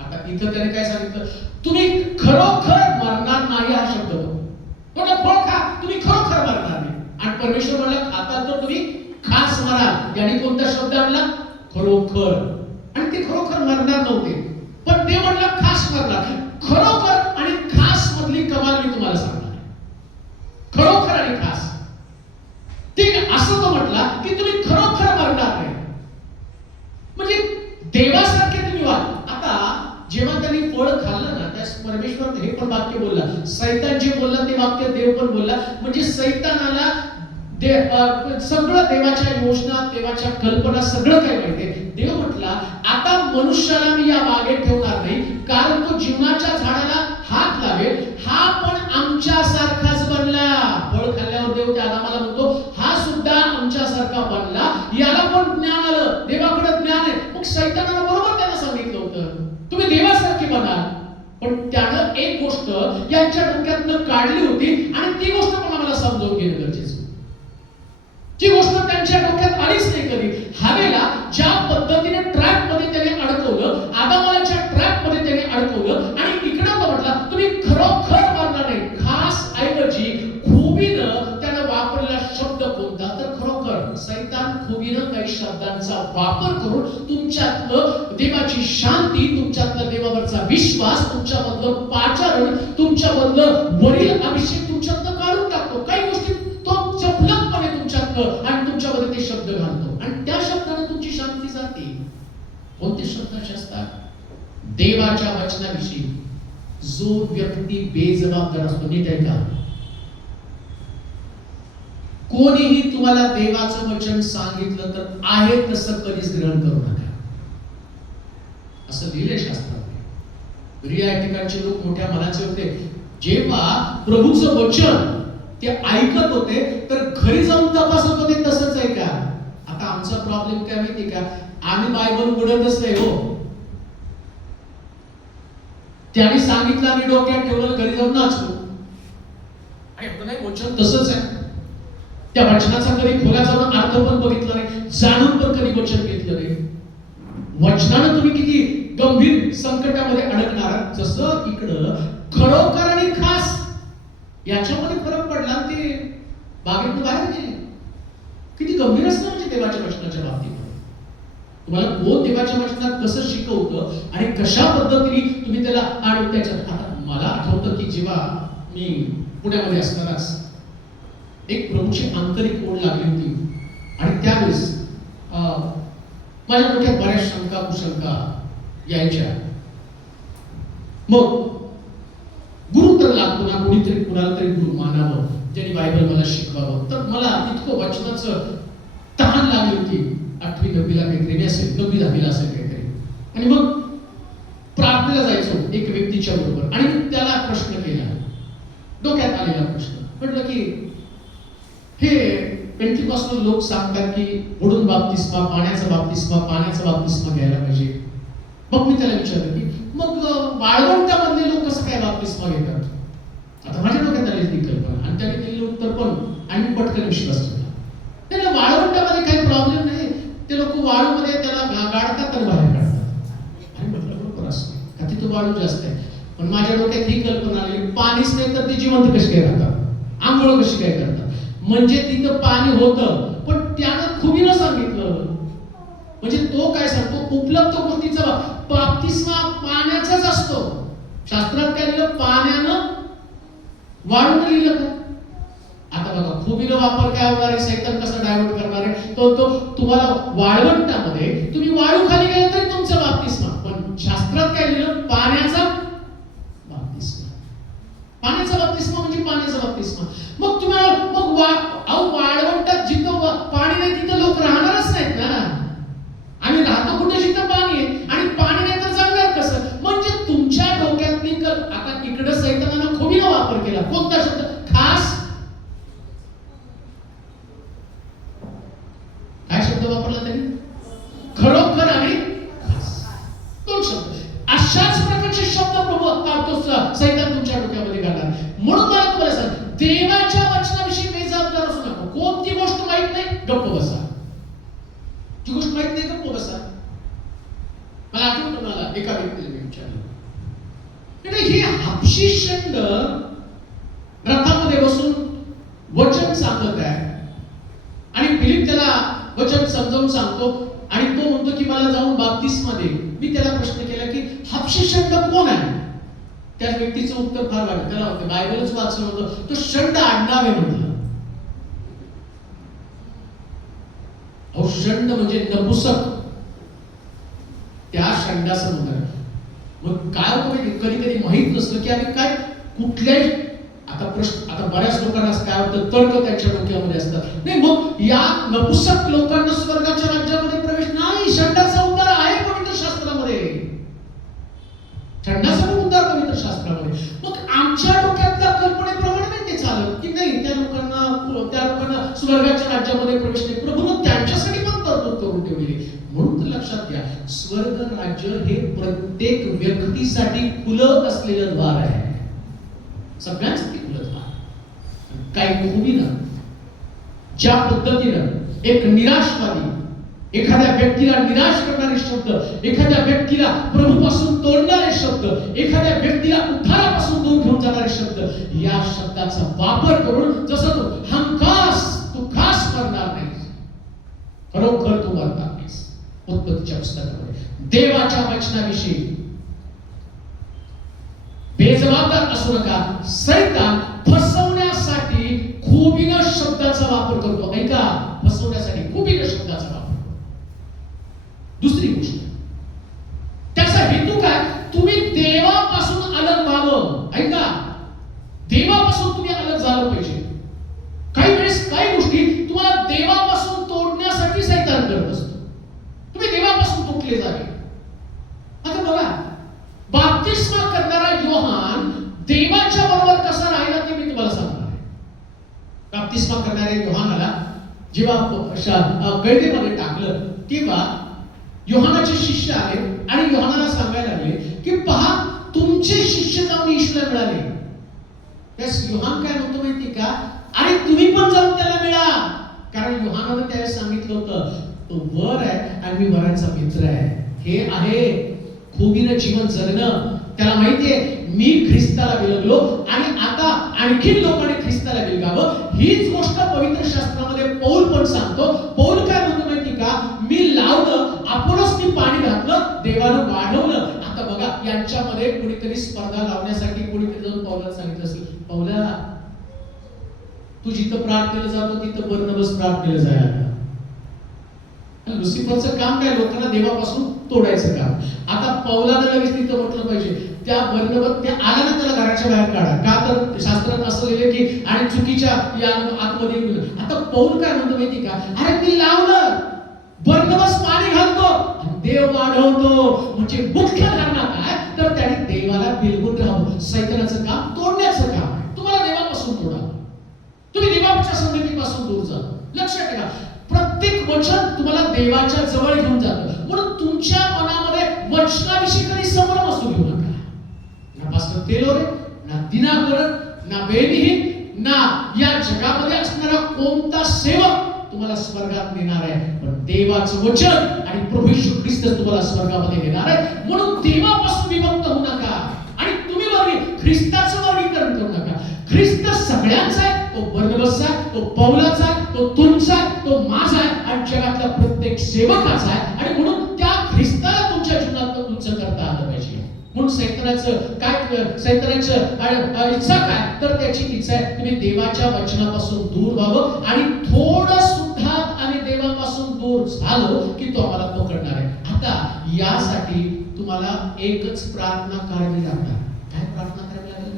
आता इथं त्याने काय सांगितलं, तुम्ही खरोखर मरणार नाही हा शब्द म्हणून फळ खा, तुम्ही खरोखर मरणार नाही. आणि परमेश्वर म्हणला खाता तर तुम्ही खास मराल. याने कोणता शब्द आणला? खरोखर. आणि ते खरोखर मरणार नव्हते, पण ते म्हणलं खास मरणार. खरोखर आणि खास मधली कमाल मी तुम्हाला सांगणार. खरोखर आणि खास, ठीक आहे, असं तो म्हटला की तुम्ही खरोखर मरणार नाही. म्हणजे परमेश्वर हे पण वाक्य बोलला, सैतान जे बोलला ते वाक्य देव पण बोलला. म्हणजे सैतानाला सगळं देवाच्या योजना, देवाच्या कल्पना सगळं काही माहितीये. देव म्हटला आता मनुष्याला मी या बागेत ठेवणार नाही, कारण तो जीवनाच्या झाडाला हात लावेल, हा पण आमच्या सारखाच बनला. फळ खाल्ल्यावर देव त्या आदामाला म्हणतो हा सुद्धा आमच्या सारखा बनला, याला पण ज्ञान आलं, देवाकडे ज्ञान आहे. मग सैतानाला बरोबर त्याला सांगितलं होतं तुम्ही देवासारखे बना. पण त्यानं एक गोष्ट यांच्या डोक्यातनं काढली होती आणि ती गोष्ट पण आम्हाला समजावून घेणं गरजेचं. ती गोष्ट त्यांच्या डोक्यात आलीच नाही कधी. हवेला ज्या पद्धतीने ट्रॅप मध्ये त्याने अडकवलं, आदामाच्या ट्रॅप मध्ये त्याने अडकवलं आणि इकडे तो म्हटला तुम्ही खरोखर मारणार नाही. खास ऐवजी खुबीनं त्यानं वापरलेला शब्द कोणता तर खरोखर. सैतान खुबीनं काही शब्दांचा वापर करून तुमच्यातलं देवाची शांती, तुमच्यातलं देवावरचा विश्वास, तुमच्यामधलं पाचारण, तुमच्यामधलं वरील अभिषेक तुमच्यातलं काढून टाकतो. काही गोष्टी तो चपलकपणे तुमच्यातलं आणि तुमच्यामध्ये ते शब्द घालतो आणि त्या शब्दाने तुमची शांती जाते. कोणते शब्द असे असतात? देवाच्या वचनाविषयी जो व्यक्ती बेजबाबदार असतो. नीट ऐका, कोणीही तुम्हाला देवाचं वचन सांगितलं तर आहे तसं कधीच ग्रहण करू नका, असं लिहिलंय शास्त्रात. या ठिकाणचे लोक मोठ्या मनाचे होते. जेव्हा प्रभूचं वचन ते ऐकत होते तर घरी जाऊन तपासत होते तसंच आहे का. आता आमचा प्रॉब्लेम काय माहिती का, आम्ही बायबल उघडतच नाही हो. त्याने सांगितलं आम्ही डोक्यात ठेवलं, घरी जाऊन नाचलो. आणि नाही वचन तसंच आहे. त्या वचनाचा कधी खोला जाऊन अर्थ पण बघितला नाही, जाणून पण कधी वचन घेतलं नाही. वचनानं तुम्ही किती गंभीर संकटामध्ये अडकणार. जसं इकडं खरोखर आणि खास याच्यामध्ये फरक पडला, ते बागेतून बाहेर गेले. किती गंभीर असतं म्हणजे देवाच्या वचनाच्या बाबतीत. तुम्हाला कोण देवाच्या वचनात कसं शिकवतं आणि कशा पद्धतीने तुम्ही त्याला आणि त्याच्यात. आता मला आठवतं की जेव्हा मी पुण्यामध्ये असतानाच एक प्रभूची आंतरिक ओढ लागली होती आणि त्यावेळेस माझ्या डोक्यात बऱ्याच शंका कुशंका यायच्या. मग गुरु तर लागतो ना, कोणीतरी कुणाला तरी गुरु मानावं, ज्यांनी बायबल मला शिकवावं. तर मला इतकं वचनाचं तहान लागली होती. 8वी 9वीला काहीतरी असेल, 9वी 10वीला असेल काहीतरी. आणि मग प्रार्थनेला जायचो एक व्यक्तीच्या बरोबर आणि त्याला प्रश्न केला, डोक्यात आलेला प्रश्न. म्हटलं की हे पेंटिकॉस्टल लोक सांगतात की बुडून बाप्तिस्मा, पाण्याचा बाप्तिस्मा घ्यायला पाहिजे. मग मी त्याला विचारलं की मग वाळवंटामधले लोक कसं काय बाप्तिस्मा घेतात. आता माझ्या डोक्यात आली ती कल्पना आणि त्याने दिलेलं उत्तर पण आणि पटकन विश्वास ठेवला. त्याला वाळवंटामध्ये काही प्रॉब्लेम नाही, ते लोक वाळूमध्ये त्याला गाडतात आणि बाहेर काढतात. आणि म्हटलं बरोबर असं का तिथं वाळू जास्त आहे. पण माझ्या डोक्यात ही कल्पना आली, पाणीच नाही तर ती जिवंत कशी काय राहतात, आंघोळ कशी काय करतात. म्हणजे तिथं पाणी होतं पण त्यानं खुबीनं सांगितलं. म्हणजे तो काय सांगतो, उपलब्ध गोष्टीचा बाप्तिस्मा पाण्याचाच असतो. शास्त्रात काय लिहिलं, पाण्यानं वाळून लिहिलं का. आता बघा खुबीनं वापर काय होणार आहे, सैतान कसा डायव्हर्ट करणार आहे. तो तुम्हाला वाळवंटामध्ये तुम्ही वाळू खाली गेला तरी तुमचा बाप्तिस्मा. पण शास्त्रात काय लिहिलं, पाण्याचा बाप्तिस्मा. पाण्याचा बाप्तिस्मा म्हणजे पाण्याचा बाप्तिस्मा. मग तुम्हाला मग वाळवंटात जिथं पाणी नाही तिथं लोक राहणारच नाहीत ना. आम्ही राहतो कुठे जिथं पाणी आहे आणि पाणी नाही तर जगणार कसं. म्हणजे तुमच्या डोक्यातली आता इकडे सैतानानं खुबीनं वापर केला. कोणता शब्द, खास. काय शब्द वापरला त्यांनी, खरोखर आणि खास. दोन शब्द. अशाच प्रकारचे शब्द प्रभू सैतान तुमच्या डोक्यामध्ये घालणार. म्हणून मला तुम्हाला सांग, देवाच्या वचनाविषयी बेजबाबदार असू नका. कोणती गोष्ट माहित नाही गप्प बसा. जी गोष्ट माहित नाही गप्प बसा. मला आठवतं, मला एका व्यक्तीला मी विचारलं, हे हापशी षंड रथामध्ये बसून वचन सांगत आहे आणि फिलिप त्याला वचन समजावून सांगतो आणि तो म्हणतो की मला जाऊन बाप्तिस्मा दे. मी त्याला प्रश्न केला की हापशी षंड कोण आहे. त्या व्यक्तीचं उत्तर फार वाटलं. त्याला होतं बायबलच वाचलं होतं, तो षंड आडनाव आहे म्हटलं. षंड म्हणजे नपुसक. त्या षंडाचं म्हणतात मग काय होतं कधी कधी माहित नसतं की आम्ही काय कुठल्याही आता बऱ्याच लोकांना काय होतं, तर्क त्यांच्या डोक्यामध्ये असतात. नाही, मग या नपुसक लोकांना स्वर्गाच्या राज्यामध्ये प्रवेश नाही. षंडाचा उद्धार आहे पवित्र शास्त्रामध्ये, षंडाचा उद्धार पवित्र शास्त्रामध्ये. मग आमच्या डोक्यातल्या कल्पनेप्रमाणे नाही ते चालत की नाही त्या लोकांना स्वर्गाच्या राज्यामध्ये प्रवेश नाही. प्रभूने त्यांच्यासाठी पण तरतूद करून ठेवली. म्हणून तर लक्षात घ्या, स्वर्ग राज्य हे प्रत्येक व्यक्तीसाठी खुलं असलेलं द्वार आहे, सगळ्यांसाठी खुलं द्वार. काही खूबीनं ज्या पद्धतीनं एक निराशवादी एखाद्या व्यक्तीला निराश करणारे शब्द, एखाद्या व्यक्तीला प्रभूपासून तोडणारे शब्द, एखाद्या व्यक्तीला उद्धारापासून दूर घेऊन जाणारे शब्द, या शब्दाचा वापर करून जसं तू खास करणार नाहीस, खरोखर तू मरणार नाहीस. उत्पत्तीच्या पुस्तकामध्ये देवाच्या वचनाविषयी बेजबाबदार असू नका. सैतान फसवण्यासाठी खूबीनं शब्दाचा वापर करतो. ऐका, फसवण्यासाठी खूबीनं शब्दाचा वापर. दुसरी गोष्ट, त्याचा हेतू काय? तुम्ही देवापासून अलग व्हावं. ऐका, देवापासून तुम्ही अलग झालं पाहिजे. काही वेळेस काही गोष्टी तुम्हाला देवापासून तोडण्यासाठी सैतान करत असतो. तुम्ही देवापासून तुटले जावे. आता बघा, बाप्तिस्मा करणारा योहान देवाच्या बरोबर कसा राहिला ते मी तुम्हाला सांगणार आहे. बाप्तिस्मा करणाऱ्या योहानाला जेव्हा कैदेमध्ये टाकलं तेव्हा योहानाचे शिष्य आले आणि योहानाला सांगायला लागले की पहा, तुमचे शिष्य जाऊन येशूला मिळाले. त्यास योहान काय म्हणतो माहिती का? अरे तुम्ही पण जाऊन त्याला मिळा. कारण योहानाने त्यावेळेस सांगितलं होतं, तो वर आहे आणि मी वरांचा मित्र आहे. हे आहे खूबीनं जीवन जगणं. त्याला माहितीये मी ख्रिस्ताला बिलगलो आणि आता आणखी लोकांनी ख्रिस्ताला बिलगावं. हीच गोष्ट पवित्र शास्त्रामध्ये पौल पण सांगतो. पौल काय म्हणतो माहिती का? मी लावलं, आपणच मी पाणी घातलं, देवानं वाढवलं. आता बघा, यांच्यामध्ये कुणीतरी स्पर्धा लावण्यासाठी कुणीतरी जाऊन पौलाला सांगितलं असेल, पौला तू जिथं प्रार्थनेला जातो तिथं बर्नबास प्रार्थनेला जायला. लुसिफरचं काम काय? लोकांना देवापासून तोडायचं काम. आता पौलानं लगेच तिथं म्हटलं पाहिजे, त्या बर्नबास त्या आला ना, त्याला घराच्या बाहेर काढा. का तर शास्त्रात असं लिहिले की आणि चुकीच्या या आतमध्ये गेलं. आता पौल काय म्हणतो माहिती का? अरे मी लावलं, बर्नबास पाणी घालतो आणि देव वाढवतो. म्हणजे मुख्य धारणा काय? तर त्याने देवाला बिलगून राहावं. सैतानाचं काम तोडण्याचं काम आहे. तुम्हाला देवापासून तोडा, तुम्ही देवाच्या संगतीपासून दूर जा. लक्षात ठेवा, प्रत्येक वचन तुम्हाला देवाच्या जवळ घेऊन जातं. म्हणून तुमच्या मनामध्ये वचनाविषयी कधी संभ्रम असू घेऊ नका. ना पास्टर तेलोरे, ना दिनाकरण, ना बेनिहीन, ना या जगामध्ये असणारा कोणता सेवक तुम्हाला स्वर्गात नेणार आहे. पण देवाचं वचन आणि प्रभू येशू ख्रिस्त तुम्हाला स्वर्गामध्ये नेणार आहे. म्हणून देवापासून विभक्त होऊ नका आणि तुम्ही ख्रिस्ताचं वर्गीकरण करू नका. ख्रिस्त सगळ्यांचा आहे, तो बर्नबासचा आहे, तो पौलाचा आहे, तो तुमचा आहे, तो माझा आहे आणि जगातल्या प्रत्येक सेवकाचा आहे. आणि म्हणून त्या ख्रिस्ताला तुमच्या जीवनात तुमचं करता आलं पाहिजे. म्हणून सैतानाचं इच्छा काय? तर त्याची इच्छा आहे तुम्ही देवाच्या वचनापासून दूर व्हावं आणि थोडं सुद्धा आम्ही देवापासून दूर झालो की तो आम्हाला पकडणार आहे. आता यासाठी तुम्हाला एकच प्रार्थना करावी लागणार. काय प्रार्थना करावी लागेल?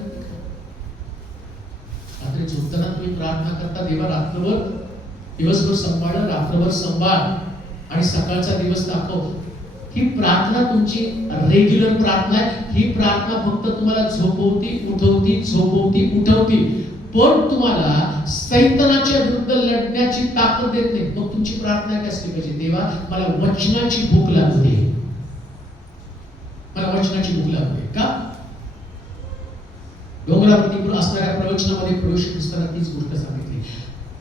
रात्री झोपताना तुम्ही प्रार्थना करता, देवा रात्रभर दिवसभर संभाळ, रात्रभर संभाळ आणि सकाळचा दिवस दाखव. ही प्रार्थना तुमची रेग्युलर प्रार्थना आहे. ही प्रार्थना फक्त तुम्हाला झोपवती उठवती, पण तुम्हाला सैतानाच्या विरुद्ध लढण्याची ताकद देत नाही. मग तुमची प्रार्थना काय असली पाहिजे? देवा, मला वचनाची भूक लागू दे, मला वचनाची भूक लागू दे. का? डोंगरावरती असणाऱ्या प्रवचनामध्ये प्रवेश करताना तीच गोष्ट सांगितली,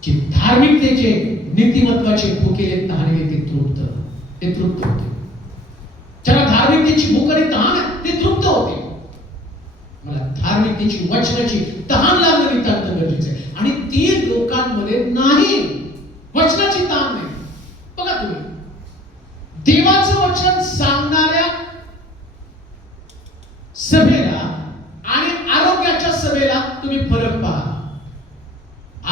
जे धार्मिकतेचे नीतिमत्वाचे भुकेले तहानले ते तृप्त होते. ज्याला धार्मिकतेची भूक आणि तहान आहे ते तृप्त होते. मला धार्मिकतेची वचनाची तहान लागणं नितांत गरजेचं आहे आणि ती लोकांमध्ये नाही. वचनाची तहान नाही. बघा तुम्ही देवाचं वचन सांगणाऱ्या सभेला आणि आरोग्याच्या सभेला तुम्ही फरक पहा.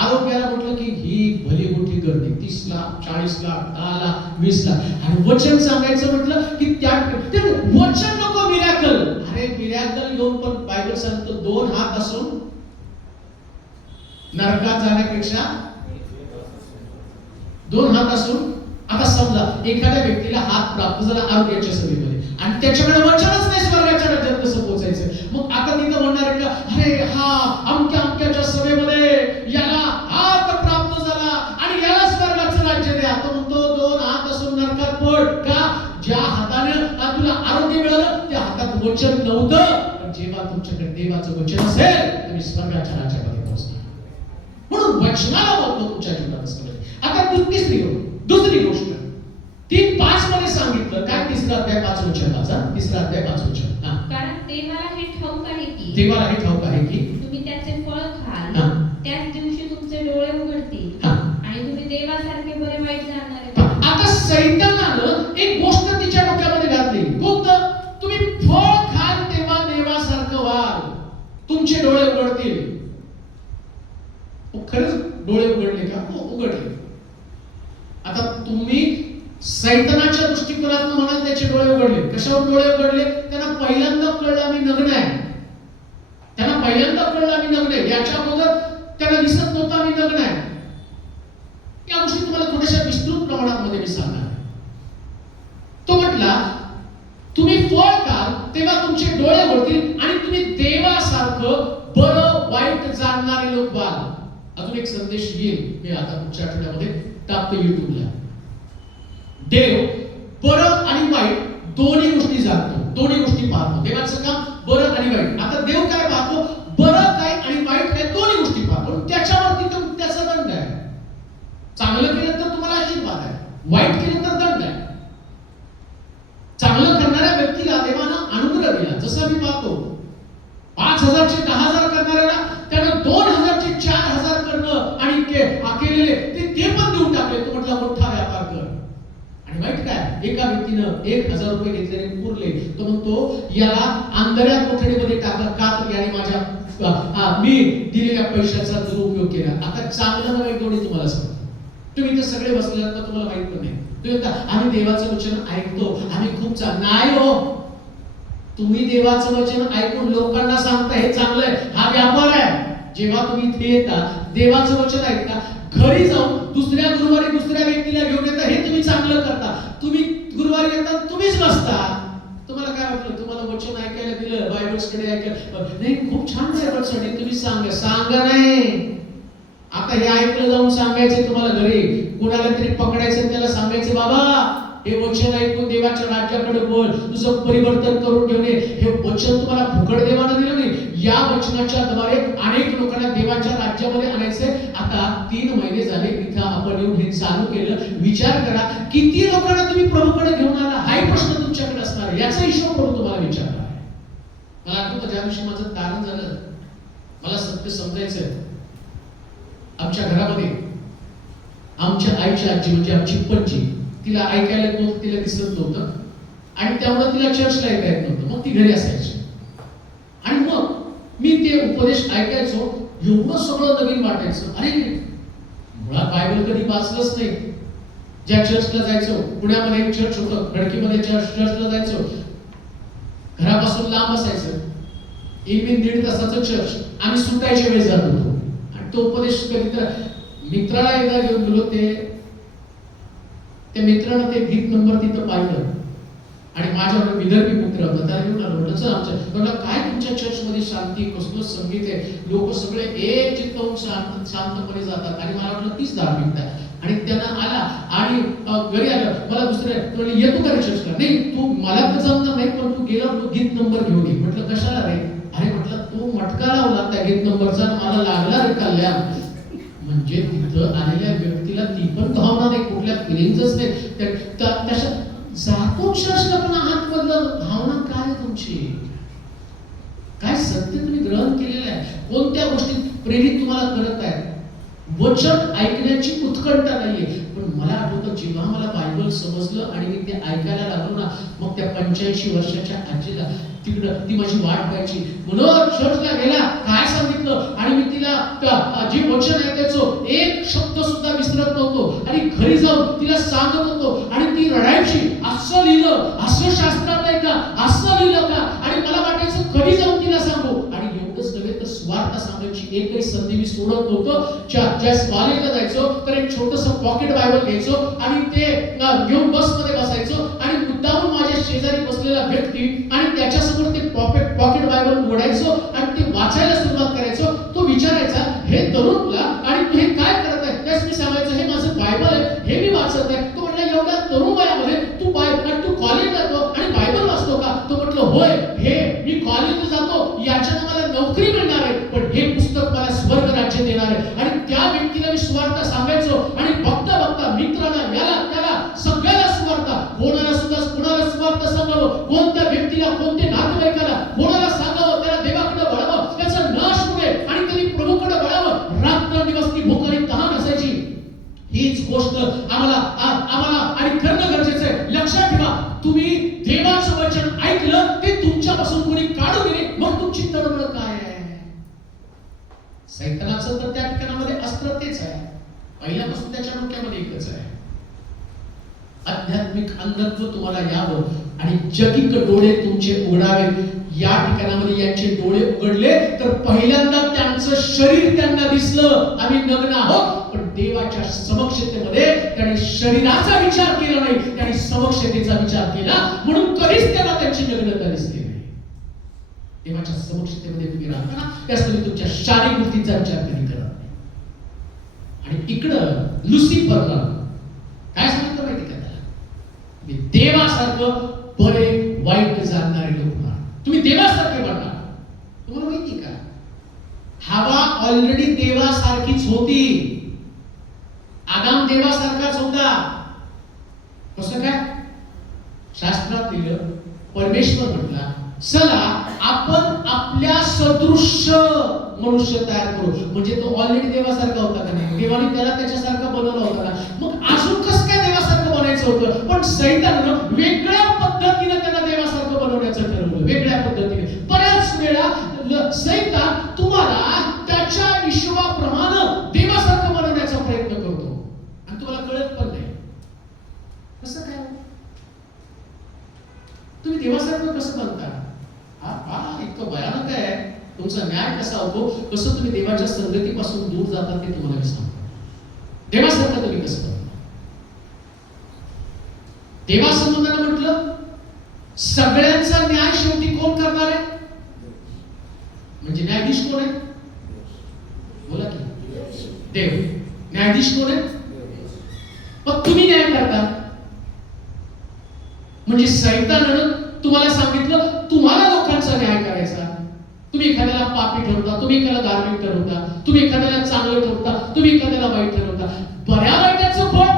आरोग्याला म्हटलं की ही भली मोठी गर्दी, 30 लाख 40 लाख 10 लाख 20 लाख, आणि वचन सांगायचं म्हटलं की त्या वचन नको मिराकल. मिरॅकल घेऊन पण बायबल सांगतो 2 हात असून नरकात जाण्यापेक्षा 2 हात असून. आता समजा एखाद्या व्यक्तीला हात प्राप्त झाला आरोग्याच्या सेवेमध्ये आणि त्याच्याकडे वचनच नाही स्वर्गाच्या राज्यात कसं पोहोचायचं. मग आता तिथं म्हणणार आहे का अरे हा अमक्याच्या सभेमध्ये याला हात प्राप्त झाला आणि याला स्वर्गाचं राज्य द्या. तो म्हणतो 2 हात असून नरकात पड. का? ज्या हाताने तुला आरोग्य मिळालं त्या हातात वचन नव्हतं, पण जेव्हा तुमच्याकडे देवाचं वचन असेल तुम्ही स्वर्गाच्या राज्यामध्ये पोहोचणार. म्हणून वचनाला महत्व तुमच्या जीवनात असलं. आता दुसरी गोष्ट 3:5 मध्ये सांगितलं काय? 3रा अध्याय 5 वचन वाचा. 3रा अध्याय 5 वचन. कारण देवाला हे ठाऊक आहे की तुम्ही त्याचे फळ खाल हा. त्याच दिवशी तुमचे डोळे उघडतील हा. आणि तुम्ही देवासारखे बरे वाईट जाणणार आहेत. आता सैतानानं एक गोष्ट तिच्या डोक्यामध्ये घातली. कोणतं? तुम्ही फळ खाल तेव्हा देवासारखं व्हाल, तुमचे डोळे उघडतील. खरंच डोळे उघडले का? हो, उघडले. आता तुम्ही सैतानाच्या दृष्टिकोनातून म्हणाल त्याचे डोळे उघडले. कशावर डोळे उघडले? त्यांना पहिल्यांदा कळलं आम्ही नग्न आहे. याच्या अगोदर त्यांना दिसत नव्हतं आम्ही नग्न आहे. या गोष्टी तुम्हाला थोड्याशा विस्तृत प्रमाणामध्ये मी सांगणार. तो म्हटला तुम्ही फळ खाल तेव्हा तुमचे डोळे उघडतील आणि तुम्ही देवासारखं बरं वाईट जाणणारे लोक व्हाल. अजून एक संदेश येईल मी आता पुढच्या आठवड्यामध्ये टाकतो युट्यूबला. देव बरं आणि वाईट दोन्ही गोष्टी जाणतो, दोन्ही गोष्टी पाहतो. देवाचं काम बरं आणि वाईट. आता देव काय पाहतो? बरं काय आणि वाईट काय दोन्ही गोष्टी पाहतो. त्याच्यावरती त्याचा दंड आहे. चांगलं केलं तर तुम्हाला आशीर्वाद आहे, वाईट केलं तर दंड आहे. चांगलं करणाऱ्या व्यक्तीला देवानं अनुग्रह दिला. जसं मी पाहतो 5,000 चे 10,000 करणाऱ्याला त्यानं 2,000 चे 4,000 करणं आणि केलेले ते पण देऊन टाकले. तो म्हटला मोठा व्यापार कर. आणि वाईट काय? एका व्यक्तीनं 1,000 रुपये घेतले आणि पुरले. तो म्हणतो याला अंधाऱ्या कोठडीमध्ये टाका का? तर याने माझ्या मी दिलेल्या पैशाचा दुरुपयोग केला. आता चांगलं ना वाईट दोन्ही तुम्हाला सांगतो. तुम्ही इथे सगळे बसले तर तुम्हाला माहित पण नाही. तुम्ही म्हणता आम्ही देवाचं वचन ऐकतो, आम्ही खूप चांगलं. नाही हो, तुम्ही देवाचं वचन ऐकून लोकांना सांगता हे चांगलं आहे, हा व्यापार आहे. जेव्हा तुम्ही इथे येता देवाचं वचन ऐकता, घरी जाऊन दुसऱ्या गुरुवारी दुसऱ्या व्यक्तीला घेऊन येता, हे तुम्ही चांगलं करता. तुम्ही गुरुवारी येता तुम्हीच बसता. तुम्हाला काय वाटलं? तुम्हाला वचन ऐकायला दिलं, बायबल स्टडी ऐकायला नाही, खूप छान बायबल स्टडी. तुम्ही सांगा नाही. आता हे ऐकलं जाऊन सांगायचे तुम्हाला घरी, कोणाला तरी पकडायचं त्याला सांगायचं बाबा हे वचन ऐकून देवाच्या राज्याकडे बोल, तुझं परिवर्तन करून घेऊन ये. हे वचन तुम्हाला फुकट देवानं दिलं नाही. या वचनाच्या द्वारे अनेक लोकांना देवाच्या राज्यामध्ये आणायचे. आता 3 महिने झाले इथं आपण येऊन हे चालू केलं. विचार करा किती लोकांना तुम्ही प्रभूकडे घेऊन आला. हाही प्रश्न तुमच्याकडे असणार. याचा हिशोब प्रभू तुम्हाला विचारणार आहे. मला आठवतं ज्या दिवशी माझं तारण झालं, मला सत्य समजायचं. आमच्या घरामध्ये आमच्या आईची आजी म्हणजे आमची पणजी, तिला ऐकायला येत नव्हतं, तिला दिसत नव्हतं आणि त्यामुळे तिला चर्चला ऐकायला येत नव्हतं. मग ती घरी असायची आणि मग मी ते उपदेश ऐकायचो. एवढं सगळं नवीन वाटायचं. अरे मुळात बायबल कधी वाचलंच नाही. ज्या चर्चला जायचो, पुण्यामध्ये एक चर्च होतं, खडकीमध्ये चर्चला जायचो, घरापासून लांब असायचं. 1-1.5 तासाचं चर्च. आम्ही सुटायच्या वेळेस जात होतो आणि तो उपदेश कधी तर मित्राला एकदा घेऊन गेलो. त्या मित्रानं ते गीत नंबर तिथं पाहिलं आणि माझ्यावर विदर्भी मित्र होता, त्याला घेऊन आलो. म्हटलं आमच्या म्हटलं काय तुमच्या चर्चमध्ये शांती, कसलं संगीत आहे, लोक सगळे एक चित्त होऊन शांतपणे जातात. आणि मला वाटलं तीच धार्मिकता. आणि त्यांना आला आणि घरी आलं. मला दुसरे म्हणले येतो का रे चर्चला? नाही तू मला तर जमणार नाही, पण तू गेला तू गीत नंबर घेऊन ये. म्हटलं कशाला रे? अरे म्हटलं तू मटका लावला त्या गीत नंबरचा, मला लागला रे कल्याण. म्हणजे तिथं आलेल्या व्यक्तीला ती पण भावना नाही, कुठल्या फिलिंग्सच नाही. तशा जातो चर्चला पण आहात बदल भावना काय तुमची? काय सत्य तुम्ही ग्रहण केलेलं आहे? कोणत्या गोष्टीत प्रेरित तुम्हाला करत आहे? वचन ऐकण्याची उत्कंठा नाहीये. पण मला आठवतं जेव्हा मला बायबल समजलं आणि मी ते ऐकायला लागलो ना, मग त्या 85 वर्षाच्या आजीला तिकडं ती माझी वाट पाहायची. म्हणून चर्चला गेला काय सांगितलं आणि मी तिला जे वचन ऐकायचो एक शब्द सुद्धा विसरत नव्हतो. आणि घरी जाऊन तिला सांगत होतो आणि ती रडायची. असं लिहिलं, असं शास्त्रात आहे का, असं लिहिलं का? आणि मला वाटायचं कधी करण्याची एकही संधी मी सोडत नव्हतो. ज्या कॉलेजला जायचो तर एक छोटंसं पॉकेट बायबल घ्यायचो आणि ते घेऊन बसमध्ये बसायचो आणि मुद्दामून माझ्या शेजारी बसलेला व्यक्ती आणि त्याच्यासमोर ते पॉकेट बायबल उघडायचो आणि ते वाचायला सुरुवात करायचो. तो विचारायचा, हे तरुण मुला आणि तू हे काय करत आहे? त्यास मी सांगायचो, हे माझं बायबल आहे, हे मी वाचत आहे. तो म्हटला, एवढ्या तरुण वयामध्ये तू कॉलेज जातो आणि बायबल वाचतो का? तो म्हटलं, होय, हे मी कॉलेजला जातो, याच्यानं मला नोकरी मिळणार आहे, पण हे पुस्तक मला स्वर्ग राज्य देणार आहे. आणि त्या व्यक्तीला मी सुवार्ता सांगायचो आणि बघता बघता मित्राला, याला त्याला सगळ्याला सुवार्ता, कोणाला सुवार्ता सांगावं, कोणत्या व्यक्तीला, कोणत्या नातेवाईकाला, कोणाला सांगावं, त्याला देवाकडे वळावं, त्याचा नाश होणे आणि त्यांनी प्रभूकडे वळावं. रात्रंदिवस ती भूक आणि तहान असायची. हीच गोष्ट आम्हाला आणि करणं गरजेचं आहे. लक्षात ठेवा, तुम्ही देवाचं वचन ऐकलं, ते तुमच्यापासून कोणी काढून गेले, मग तुमची तळमळ काय आहे? सैतानाचं तर त्या ठिकाणामध्ये अस्त्र तेच आहे, पहिल्यापासून त्याच्या डोक्यामध्ये एकच आहे, आध्यात्मिक अंधत्व तुम्हाला यावं आणि जगिक डोळे तुमचे उघडावेत. या ठिकाणामध्ये यांचे डोळे उघडले तर पहिल्यांदा त्यांचं शरीर त्यांना दिसलं, आम्ही नग्न आहोत. पण देवाच्या समक्षतेमध्ये त्यांनी शरीराचा विचार केला नाही, त्यांनी समक्षतेचा विचार केला, म्हणून कधीच त्याला त्यांची नग्नता दिसली नाही. देवाच्या समक्षतेमध्ये तुम्ही राहता ना, त्यास तुम्ही तुमच्या शारीरिक गोष्टींचा विचार कधी करत नाही. आणि इकडं लुसिफरला काय सांगितलं माहिती का? त्याला देवासारखं बरे वाईट जाणणारे लोक होणार, तुम्ही देवासारखे बनणार. तुम्हाला माहिती का, हवा ऑलरेडी देवासारखीच होती. आदाम देवासारखाच होता. कसं काय? शास्त्रात लिहिलं, परमेश्वर म्हटला, चला आपण आपल्या सदृश्य मनुष्य तयार करू. म्हणजे तो ऑलरेडी देवासारखा होता का नाही? देवाने त्याला त्याच्यासारखा बनवला होता ना, मग अजून कसं काय देवासारखं बनायचं होतं? पण सैतानानं वेगळ्या पद्धतीने त्याला देवासारखं बनवण्याचं ठरवलं, वेगळ्या पद्धतीने. बऱ्याच वेळा सैतान तुम्हाला त्याच्या हिशोबाप्रमाणे देवासारखं बनवण्याचा प्रयत्न करतो आणि तुम्हाला कळत पण नाही. कसं काय? तुम्ही देवासारखं कसं बनता? इतकं भयानक आहे. तुमचा न्याय कसा होतो, कसं तुम्ही देवाच्या संगतीपासून दूर जातात ते तुम्हाला मी सांगतो. देवासारखं तुम्ही कसं बनता? देवासंबंधानं म्हटलं, सगळ्यांचा न्याय शेवटी कोण करणार आहे? म्हणजे न्यायाधीश कोण आहे? बोला की, देव. न्यायाधीश कोण आहे? मग तुम्ही न्याय करता. म्हणजे सैतानानं तुम्हाला सांगितलं तुम्हाला लोकांचा न्याय करायचा. तुम्ही एखाद्याला पापी ठरवता, तुम्ही एखाद्याला धार्मिक ठरवता, तुम्ही एखाद्याला चांगलं ठरवता, तुम्ही एखाद्याला वाईट ठरवता. बऱ्या वाईटाचं फळ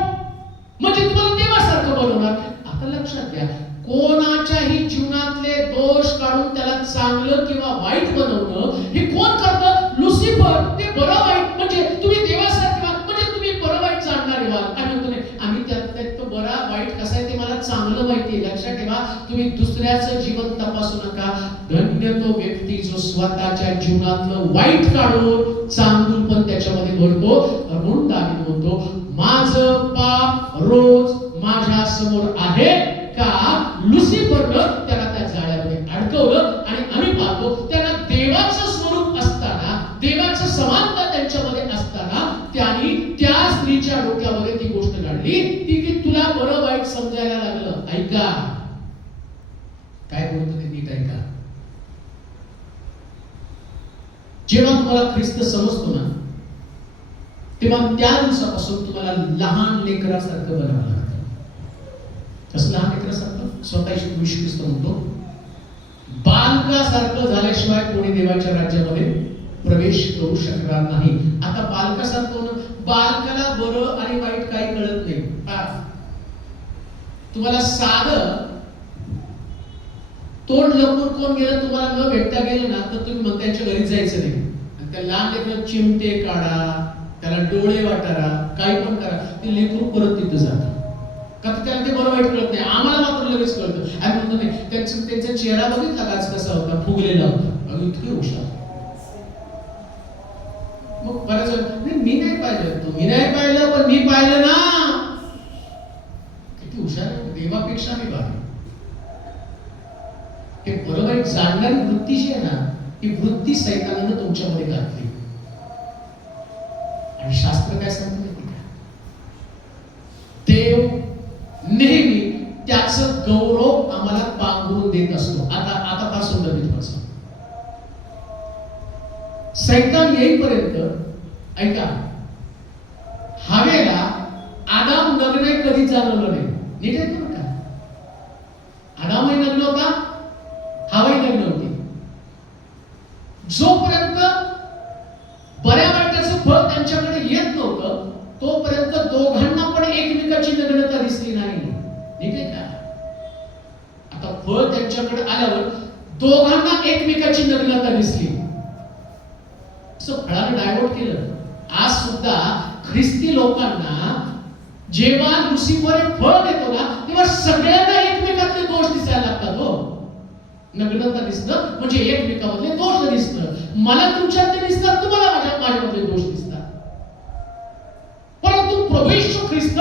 म्हणजे तुम्हाला देवासारखं बनवणार. आता लक्षात घ्या, कोणाच्याही जीवनातले दोष काढून त्याला चांगलं किंवा वाईट बनवणं हे कोण करतं? लुसिफर. ते बरं वाईट म्हणजे तुम्ही देवासारखे व्हा, म्हणजे तुम्ही बरं वाईट जाणणारे व्हा. आम्ही म्हणतो नाही, आम्ही त्यात तो बरा वाईट कसा आहे ते मला चांगलं माहिती आहे. लक्षात ठेवा, तुम्ही दुसऱ्याचं जीवन तपासू नका. धन्य तो व्यक्ती जो स्वतःच्या जीवनातलं वाईट काढून चांगलं पण त्याच्यामध्ये घडतो. म्हणून दावीद म्हणतो, माझं पाप रोज माझ्या समोर आहे का? लुसिफरनं त्याला त्या जाळ्यामध्ये अडकवलं आणि आम्ही पाहतो त्यांना देवाचं स्वरूप असताना, देवाचं समानता त्यांच्यामध्ये असताना त्यांनी त्या स्त्रीच्या डोक्यामध्ये ती गोष्ट काढली ती की तुला बरं वाईट समजायला लागलं. ऐका काय बोलतो ते नीट ऐका. जेव्हा तुम्हाला ख्रिस्त समजतो ना, तेव्हा त्या दिवसापासून तुम्हाला लहान लेकरासारखं बनावं लागतं. कसं लहान लेकरासारखं? स्वतः येशू ख्रिस्त म्हणतो, बालकासारखं झाल्याशिवाय कोणी देवाच्या राज्यामध्ये प्रवेश करू शकणार नाही. आता बालकासारखं, बालकाला बरं आणि वाईट काही कळत नाही. तुम्हाला साधं तोंड लपून कोण गेलं तुम्हाला न भेटता गेलं ना, तर तुम्ही मग त्यांच्या घरी जायचं नाही. आणि त्या लहान लेकरं चिमटे काढा, त्याला डोळे वाटारा, काही पण करा, ते लेकरू परत तिथं जातं. का त्याला ते बरं वाईट कळत नाही. आम्हाला मात्र लगेच कळतं. आणि म्हणतो नाही, त्यांचा चेहरा बघितला का कसा होता? फुगलेला होता. इतके हुशार. मग बऱ्याच वेळा मी नाही पाहिलं, तुम्ही नाही पाहिलं, पण मी पाहिलं ना. किती हुशार आहे, देवापेक्षा मी भारी. हे बरोबर जाणणारी वृत्ती जी आहे ना, ही वृत्ती सैतानानं तुमच्यामध्ये घातली. शास्त्र काय सांगतं माहिती का? देव नेहमी त्याचं गौरव आम्हाला पांघरून देत असतो. आता फार सुंदर मी तुम्हाला सांगतो. सैतान येईपर्यंत ऐका, हवेला आदाम नग्न कधी जाणवलं नाही. नीट आहे बरं का? आदामही नग्न होता, हवाही नग्न होती. जोपर्यंत बऱ्या वाईटाचं फळ त्यांच्याकडे येत नव्हतं तोपर्यंत दोघांना पण एकमेकाची नग्नता दिसली नाही. नीट आहे का? आता फळ त्यांच्याकडे आल्यावर दोघांना एकमेकाची नग्नता दिसली. फळाने डायव्हर्ट केलं. आज सुद्धा ख्रिस्ती लोकांना जेव्हा लुसिफर फळ देतो ना तेव्हा सगळ्यांना एकमेकातले दोष दिसायला लागतात. हो, नग्नता दिसतं म्हणजे एकमेकांमधले दोष दिसतं. मला तुमच्यातले दिसतात, तुम्हाला माझ्यामधले दोष दिसतात. परंतु प्रभू येशू ख्रिस्त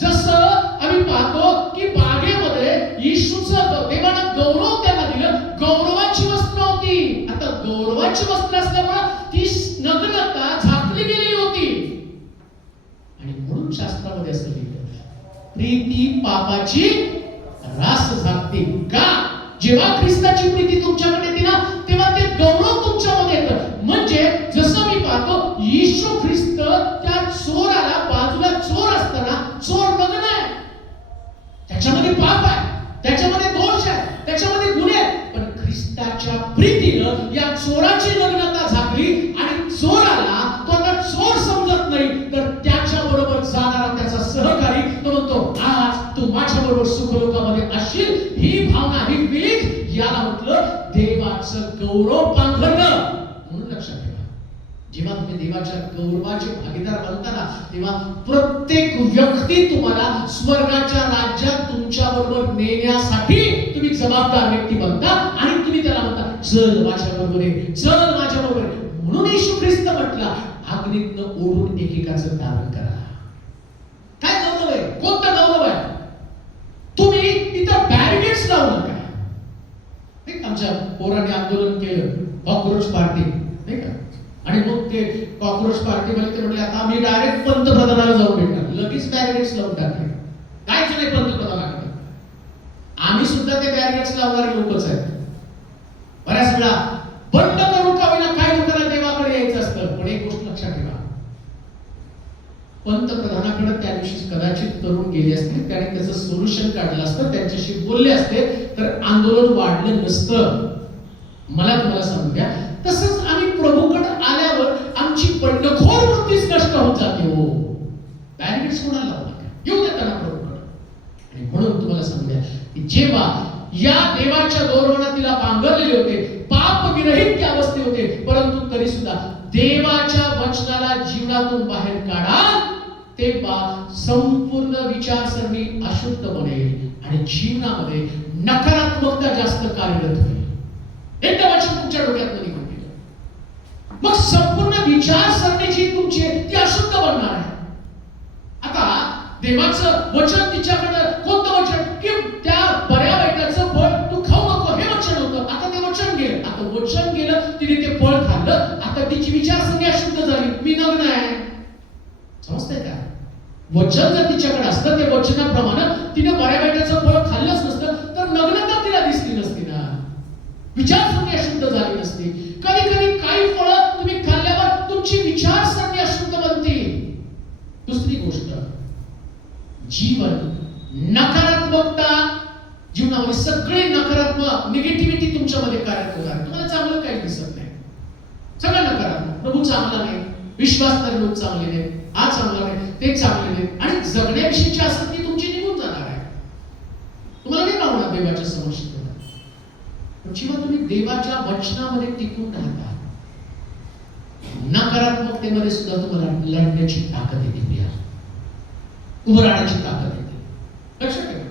जसं आम्ही पाहतो की बागेमध्ये येशूचं देवानं गौरव त्यांना दिलं, गौरवाची वस्त्र होती. आता गौरवाची वस्त्र असल्यामुळे ती नग्नता झाकली गेलेली होती. आणि म्हणून शास्त्रामध्ये असं लिहिलं, प्रीती पापाची रास झाकते. का? जेव्हा ख्रिस्ताची प्रीती तुमच्याकडे येते ना तेव्हा ते गौरव तुमच्यामध्ये येतं. म्हणजे जसं मी पाहतो येशू ख्रिस्त त्या चोराला, बाजूला चोर असताना चोर नग्न आहे, त्याच्यामध्ये पाप आहे, त्याच्यामध्ये दोष आहे, त्याच्यामध्ये गुन्हे आहेत. पण ख्रिस्ताच्या प्रीतीनं या चोराची नग्नता झाकली आणि चोराला तो आता चोर समजत नाही तर त्याच्या बरोबर जाणारा त्याचा सहकारी तो म्हणतो, आज तू माझ्या बरोबर सुखलोकामध्ये असशील. ही भावना, ही फिलिंग, याला म्हटलं देवाचं गौरव पांघरणं. म्हणून लक्षात ठेवा, जेव्हा तुम्ही देवाच्या गौरवाचे भागीदार बनता ना तेव्हा प्रत्येक व्यक्ती तुम्हाला स्वर्गाच्या राज्यात तुमच्या बरोबर नेण्यासाठी तुम्ही जबाबदार व्यक्ती बनता आणि तुम्ही त्याला म्हणता, चल माझ्या बरोबर आहे, चल माझ्या बरोबर आहे. म्हणून येशू ख्रिस्त म्हटला, अग्नीतनं ओढून एकेकाचं तारण करा. काय गौरव आहे? कोणता गौरव आहे? तुम्ही इथं बॅरिकेड्स लावू नका. आमच्या पोराने आंदोलन केलं, कॉकरोच पार्टी, नाही का? आणि मग ते कॉकरोच पार्टी मध्ये ते म्हटले, आता आम्ही डायरेक्ट पंतप्रधानाला जाऊन भेटणार. लगेच बॅरिकेड्स लावून टाकले. कायच नाही पंतप्रधानाकडे. आम्ही सुद्धा ते बॅरिकेड्स लावणारे लोकच आहेत. बऱ्याच वेळा बंद करून का विना काय लोकांना देवाकडे यायचं असतं. पण एक गोष्ट लक्षात ठेवा, पंतप्रधानाकडे त्या दिवशी कदाचित तरुण गेले असते, त्याने त्याचं सोल्युशन काढलं असतं, त्यांच्याशी बोलले असते तर आंदोलन वाढलं नसतं. मला तुम्हाला सांगू द्या, तसंच आम्ही प्रभूकडे आल्यावर आमची बंडखोर वृत्तीच नष्ट होत जाते. हो, बॅरिकेड्स कोणाला लावू नका, येऊ द्या त्यांना प्रभूकडे. आणि म्हणून तुम्हाला सांगू द्या की जेव्हा या देवाच्या गौरवाने तिला पांघरलेले होते, पाप विरहित त्या अवस्थेत होते, परंतु तरी सुद्धा देवाच्या वचनाला जीवनातून बाहेर काढा, तेव्हा संपूर्ण विचारसरणी अशुद्ध बनेल आणि जीवनामध्ये नकारात्मकता जास्त कार्यरत होईल. एकदा वचन तुमच्या डोक्यात निघून गेलं, मग संपूर्ण विचारसरणी जी तुमची ती अशुद्ध बनणार आहे. आता देवाचं वचन तिच्याकडे कोणतं वचन की त्या बऱ्या वाईटाचं फळ तू खाऊ नको हे वचन होतं. आता ते वचन गेलं, आता वचन गेलं, तिने ते फळ खाल्लं, आता तिची विचारसरणी अशुद्ध झाली. मी नग्न आहे, समजतंय का? वचन जर तिच्याकडे असतं, ते वचनाप्रमाणे तिने बऱ्या वाईटाचं फळ खाल्लंच नसतं तर नग्नता तिला दिसली नसती ना, विचारसरणी अशुद्ध झाली नसती. कधी कधी काही फळं तुम्ही खाल्ल्यावर तुमची विचारसरणी अशुद्ध बनते. दुसरी गोष्ट, जीवन नकारात्मकता, जीवनामध्ये सगळे नकारात्मक निगेटिव्हिटी तुमच्यामध्ये कार्य होणार. तुम्हाला चांगलं काही दिसत नाही, सगळं नकारात्मक. प्रभू चांगला नाही, विश्वास तर लोक चांगले नाहीत, हा चांगला नाही, ते चांगले नाहीत, आणि जगण्याविषयीची आसक्ती तुमची निघून जाणार आहे. तुम्हाला नाही राहणार देवाच्या समोर. जेव्हा तुम्ही देवाच्या वचनामध्ये टिकून राहता, नकारात्मकतेमध्ये सुद्धा तुम्हाला लढण्याची ताकद येते, उभं राहण्याची ताकद येते. लक्षात ठेवा,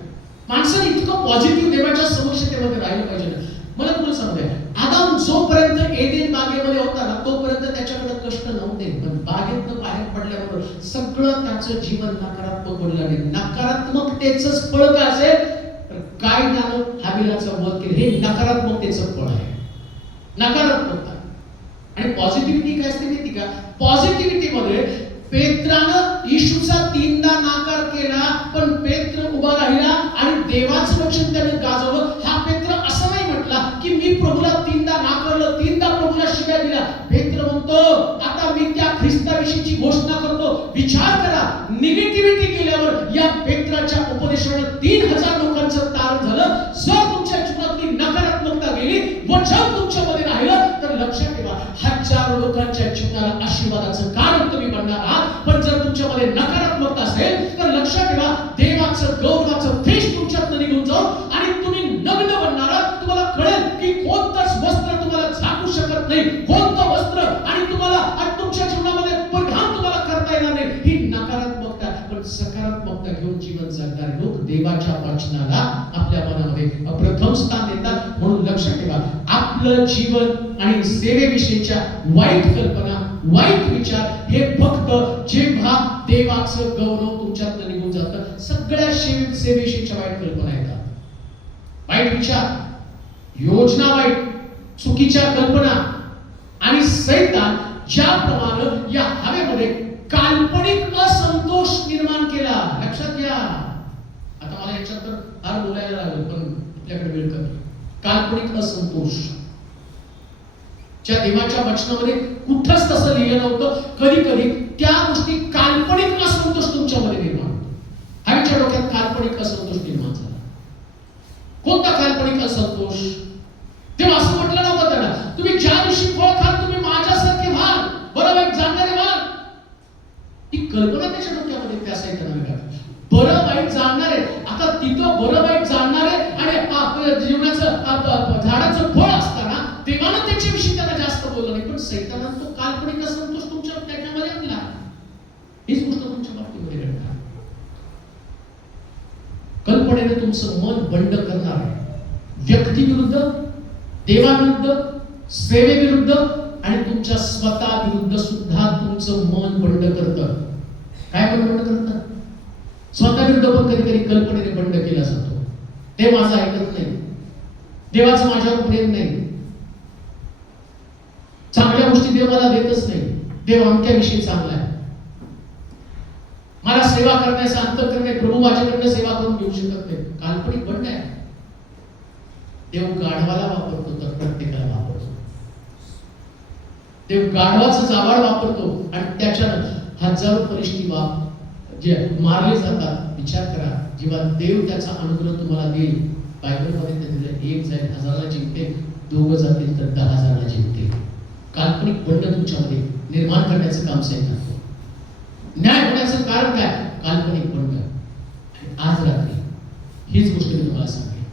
माणसाने इतकं पॉझिटिव्ह देवाच्या समोरतेमध्ये राहिलं पाहिजे. मला तुम्हाला सांगू द्या, आदाम जोपर्यंत एदेन बागेमध्ये होता ना तोपर्यंत त्याच्याकडे कष्ट नव्हते, पण बागेतनं बाहेर पडल्याबरोबर सगळं त्याचं जीवन नकारात्मक बनलं आणि नकारात्मकतेचंच फळ काय असेल, काय झालं, हाबिलाचं वध केलं. हे नकारात्मकतेचं फळ आहे, नकारात्मकता. आणि पॉझिटिव्हिटी काय असते माहिती का? पॉझिटिव्हिटी मध्ये पेत्रानं येशूचा 3दा नाकार केला, पण पेत्र उभा राहिला आणि देवाचं वचन त्याने गाजवलं. हा पेत्र असं नाही म्हटला की मी प्रभूला 3दा नाकारलं, 3दा प्रभूला शिव्या दिल्या. पेत्र म्हणतो आता मी त्या ख्रिस्ताविषयीची घोषणा करतो. विचार करा, निगेटिव्हिटी केल्यावर या पेत्राच्या उपदेशाने 3000 लोकांचं तारण झालं. जर तुमच्या जीवनातली नकारात्मकता गेली, वचन तुमच्यामध्ये राहिलं, तर लक्षात ठेवा हजारो लोकांच्या जीवनाला आशीर्वादाचं कारण तुम्ही बनणार आहात. पण जर तुमच्यामध्ये नकारात्मकता असेल तर लक्षात ठेवा देवाचं गौरवाचं तेज तुमच्यातून निघून जाऊन आणि तुम्ही नग्न बनणार आहात. तुम्हाला कळेल की कोणतंच वस्त्र तुम्हाला झाकू शकत नाही, कोणतं वस्त्र आणि तुम्हाला आणि तुमच्या जीवनामध्ये परिधान तुम्हाला करता येणार नाही. ही नकारात्मकता. पण सकारात्मकता घेऊन जीवन जगणारे लोक देवाच्या वचनाला आपल्या मनामध्ये प्रथम स्थान देतात. म्हणून लक्षात ठेवा आपलं जीवन आणि सेवेविषयीच्या वाईट कल्पना, वाईट विचार हे फक्त जेव्हा देवाचं गौरव तुमच्यात निघून जातं. सगळ्या सेवेविषयीच्या वाईट कल्पना येतात, वाईट विचार, योजना वाईट, चुकीच्या कल्पना. आणि सैतान ज्याप्रमाणे या हवेमध्ये काल्पनिक असंतोष निर्माण केला. लक्षात घ्या, आता मला याच्यात तर फार बोलायला लागलं पण आपल्याकडे वेळ कमी. काल्पनिक असंतोष ज्या देवाच्या वचनामध्ये कुठंच तसं लिहिलं नव्हतं. कधी कधी त्या गोष्टी काल्पनिक असंतोष तुमच्यामध्ये निर्माण होतो. हवेच्या डोक्यात काल्पनिक असंतोष निर्माण झाला. कोणता काल्पनिक असंतोष? तेव्हा असं म्हटलं नव्हतं त्याला, तुम्ही ज्या दिवशी फळ खाल तुम्ही माझ्यासारखे व्हाल, बरं वाईट जाणणारे व्हाल. ही कल्पना त्याच्या डोक्यामध्ये त्या सैतानाने घातली. बरं वाईट जाणणारे. आता तिथं बरं वाईट जाणणारे आणि जीवनाचं झाडाचं फळ असताना देवानं त्याच्याविषयी त्याला जास्त बोललं नाही. पण सैतानानं तो काल्पनिक असंतोष तुमच्या त्याच्यामध्ये आणला. हीच गोष्ट तुमच्या बाबतीमध्ये घडणार. कल्पनेने तुमचं मन बंड करणार आहे. व्यक्तीविरुद्ध, देवाविरुद्ध, सेवेविरुद्ध आणि तुमच्या स्वतः विरुद्ध सुद्धा तुमचं मन बंड करतं. काय बंड करतं? स्वतः विरुद्ध पण कधी कधी कल्पनेने बंड केला जातो. ते माझं ऐकत नाही, देवाचं माझ्यावर प्रेम नाही, चांगल्या गोष्टी देव मला देतच नाही, देव आमच्याविषयी चांगला आहे, मला सेवा करण्याचा अंतःकरणे प्रभू माझ्याकडनं सेवा करून घेऊ शकत नाही. काल्पनिक बंड आहे. देव गाढवाला वापरतो तर प्रत्येकाला वापरतो. देव गाढवाचं जावाड वापरतो आणि त्याच्यानं हजारो परिस्थिती जे मारले जातात. विचार करा, जेव्हा देव त्याचा अनुग्रह तुम्हाला देईल, बायबलमध्ये ते दिलं, एक जाईल 1000ला जिंकते, 2 जातील तर 10,000ला जिंकते. काल्पनिक बंड तुमच्यामध्ये निर्माण करण्याचं काम सैतान. न्याय होण्याचं कारण काय? काल्पनिक बंड. आज रात्री हीच गोष्ट मी तुम्हाला सांगेन,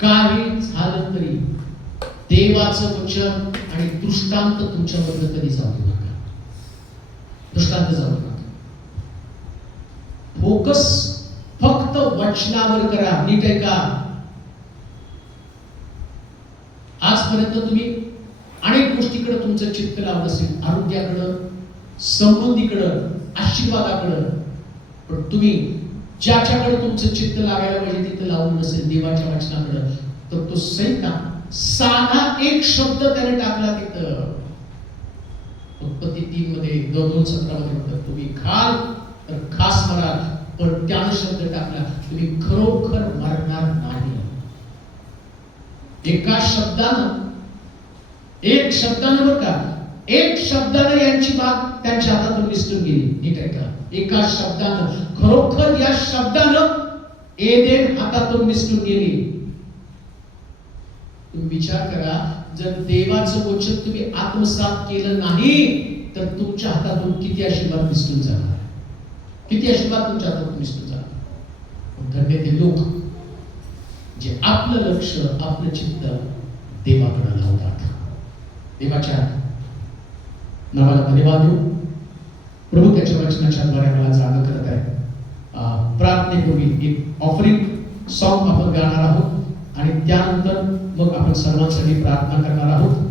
काही झालं तरी देवाचं वचन आणि दृष्टांत तुमच्याबद्दल कधी जाऊ नका. दृष्टांत जाऊ नका. फोकस फक्त वचनावर करा. नीट आहे का? आजपर्यंत तुम्ही अनेक गोष्टीकडे तुमचं चित्त लावलं असेल, आरोग्याकडं, समृद्धीकडं, आशीर्वादाकडं, पण तुम्ही ज्याच्याकडे तुमचं चित्त लावायला पाहिजे तिथं लावून नसेल, देवाच्या वचनाकडं, तर तो सैतान साधा एक शब्द त्याने टाकला तिथं. उत्पत्ती 3 मध्ये 2:17 मध्ये तुम्ही खाल तर खास मराल, पण त्याने शब्द टाकला तुम्ही खरोखर मरणार नाही. एका शब्दानं, एक शब्दानं बरं का, एक शब्दानं यांची बात त्यांच्या हातातून निसटून गेली. नीट आहे का? एका शब्दानं, खरोखर या शब्दानं एदेन हातातून निसटून गेली. तुम्ही विचार करा, जर देवाचं वचन तुम्ही आत्मसात केलं नाही तर तुमच्या हातातून किती आशीर्वाद निसटून जाणार, किती आशीर्वाद तुमच्या हातातून निसटून जाणार. धन्य ते लोक जे आपलं लक्ष, आपलं चित्त देवाकडे लावतात. देवाच्या नावाला धन्यवाद देऊ. प्रभू त्याच्या वचनाच्या द्वारे मला जागा करत आहे. प्रार्थनेपूर्वी एक ऑफरिंग सॉन्ग आपण गाणार आहोत आणि त्यानंतर मग आपण सर्वांसाठी प्रार्थना करणार आहोत.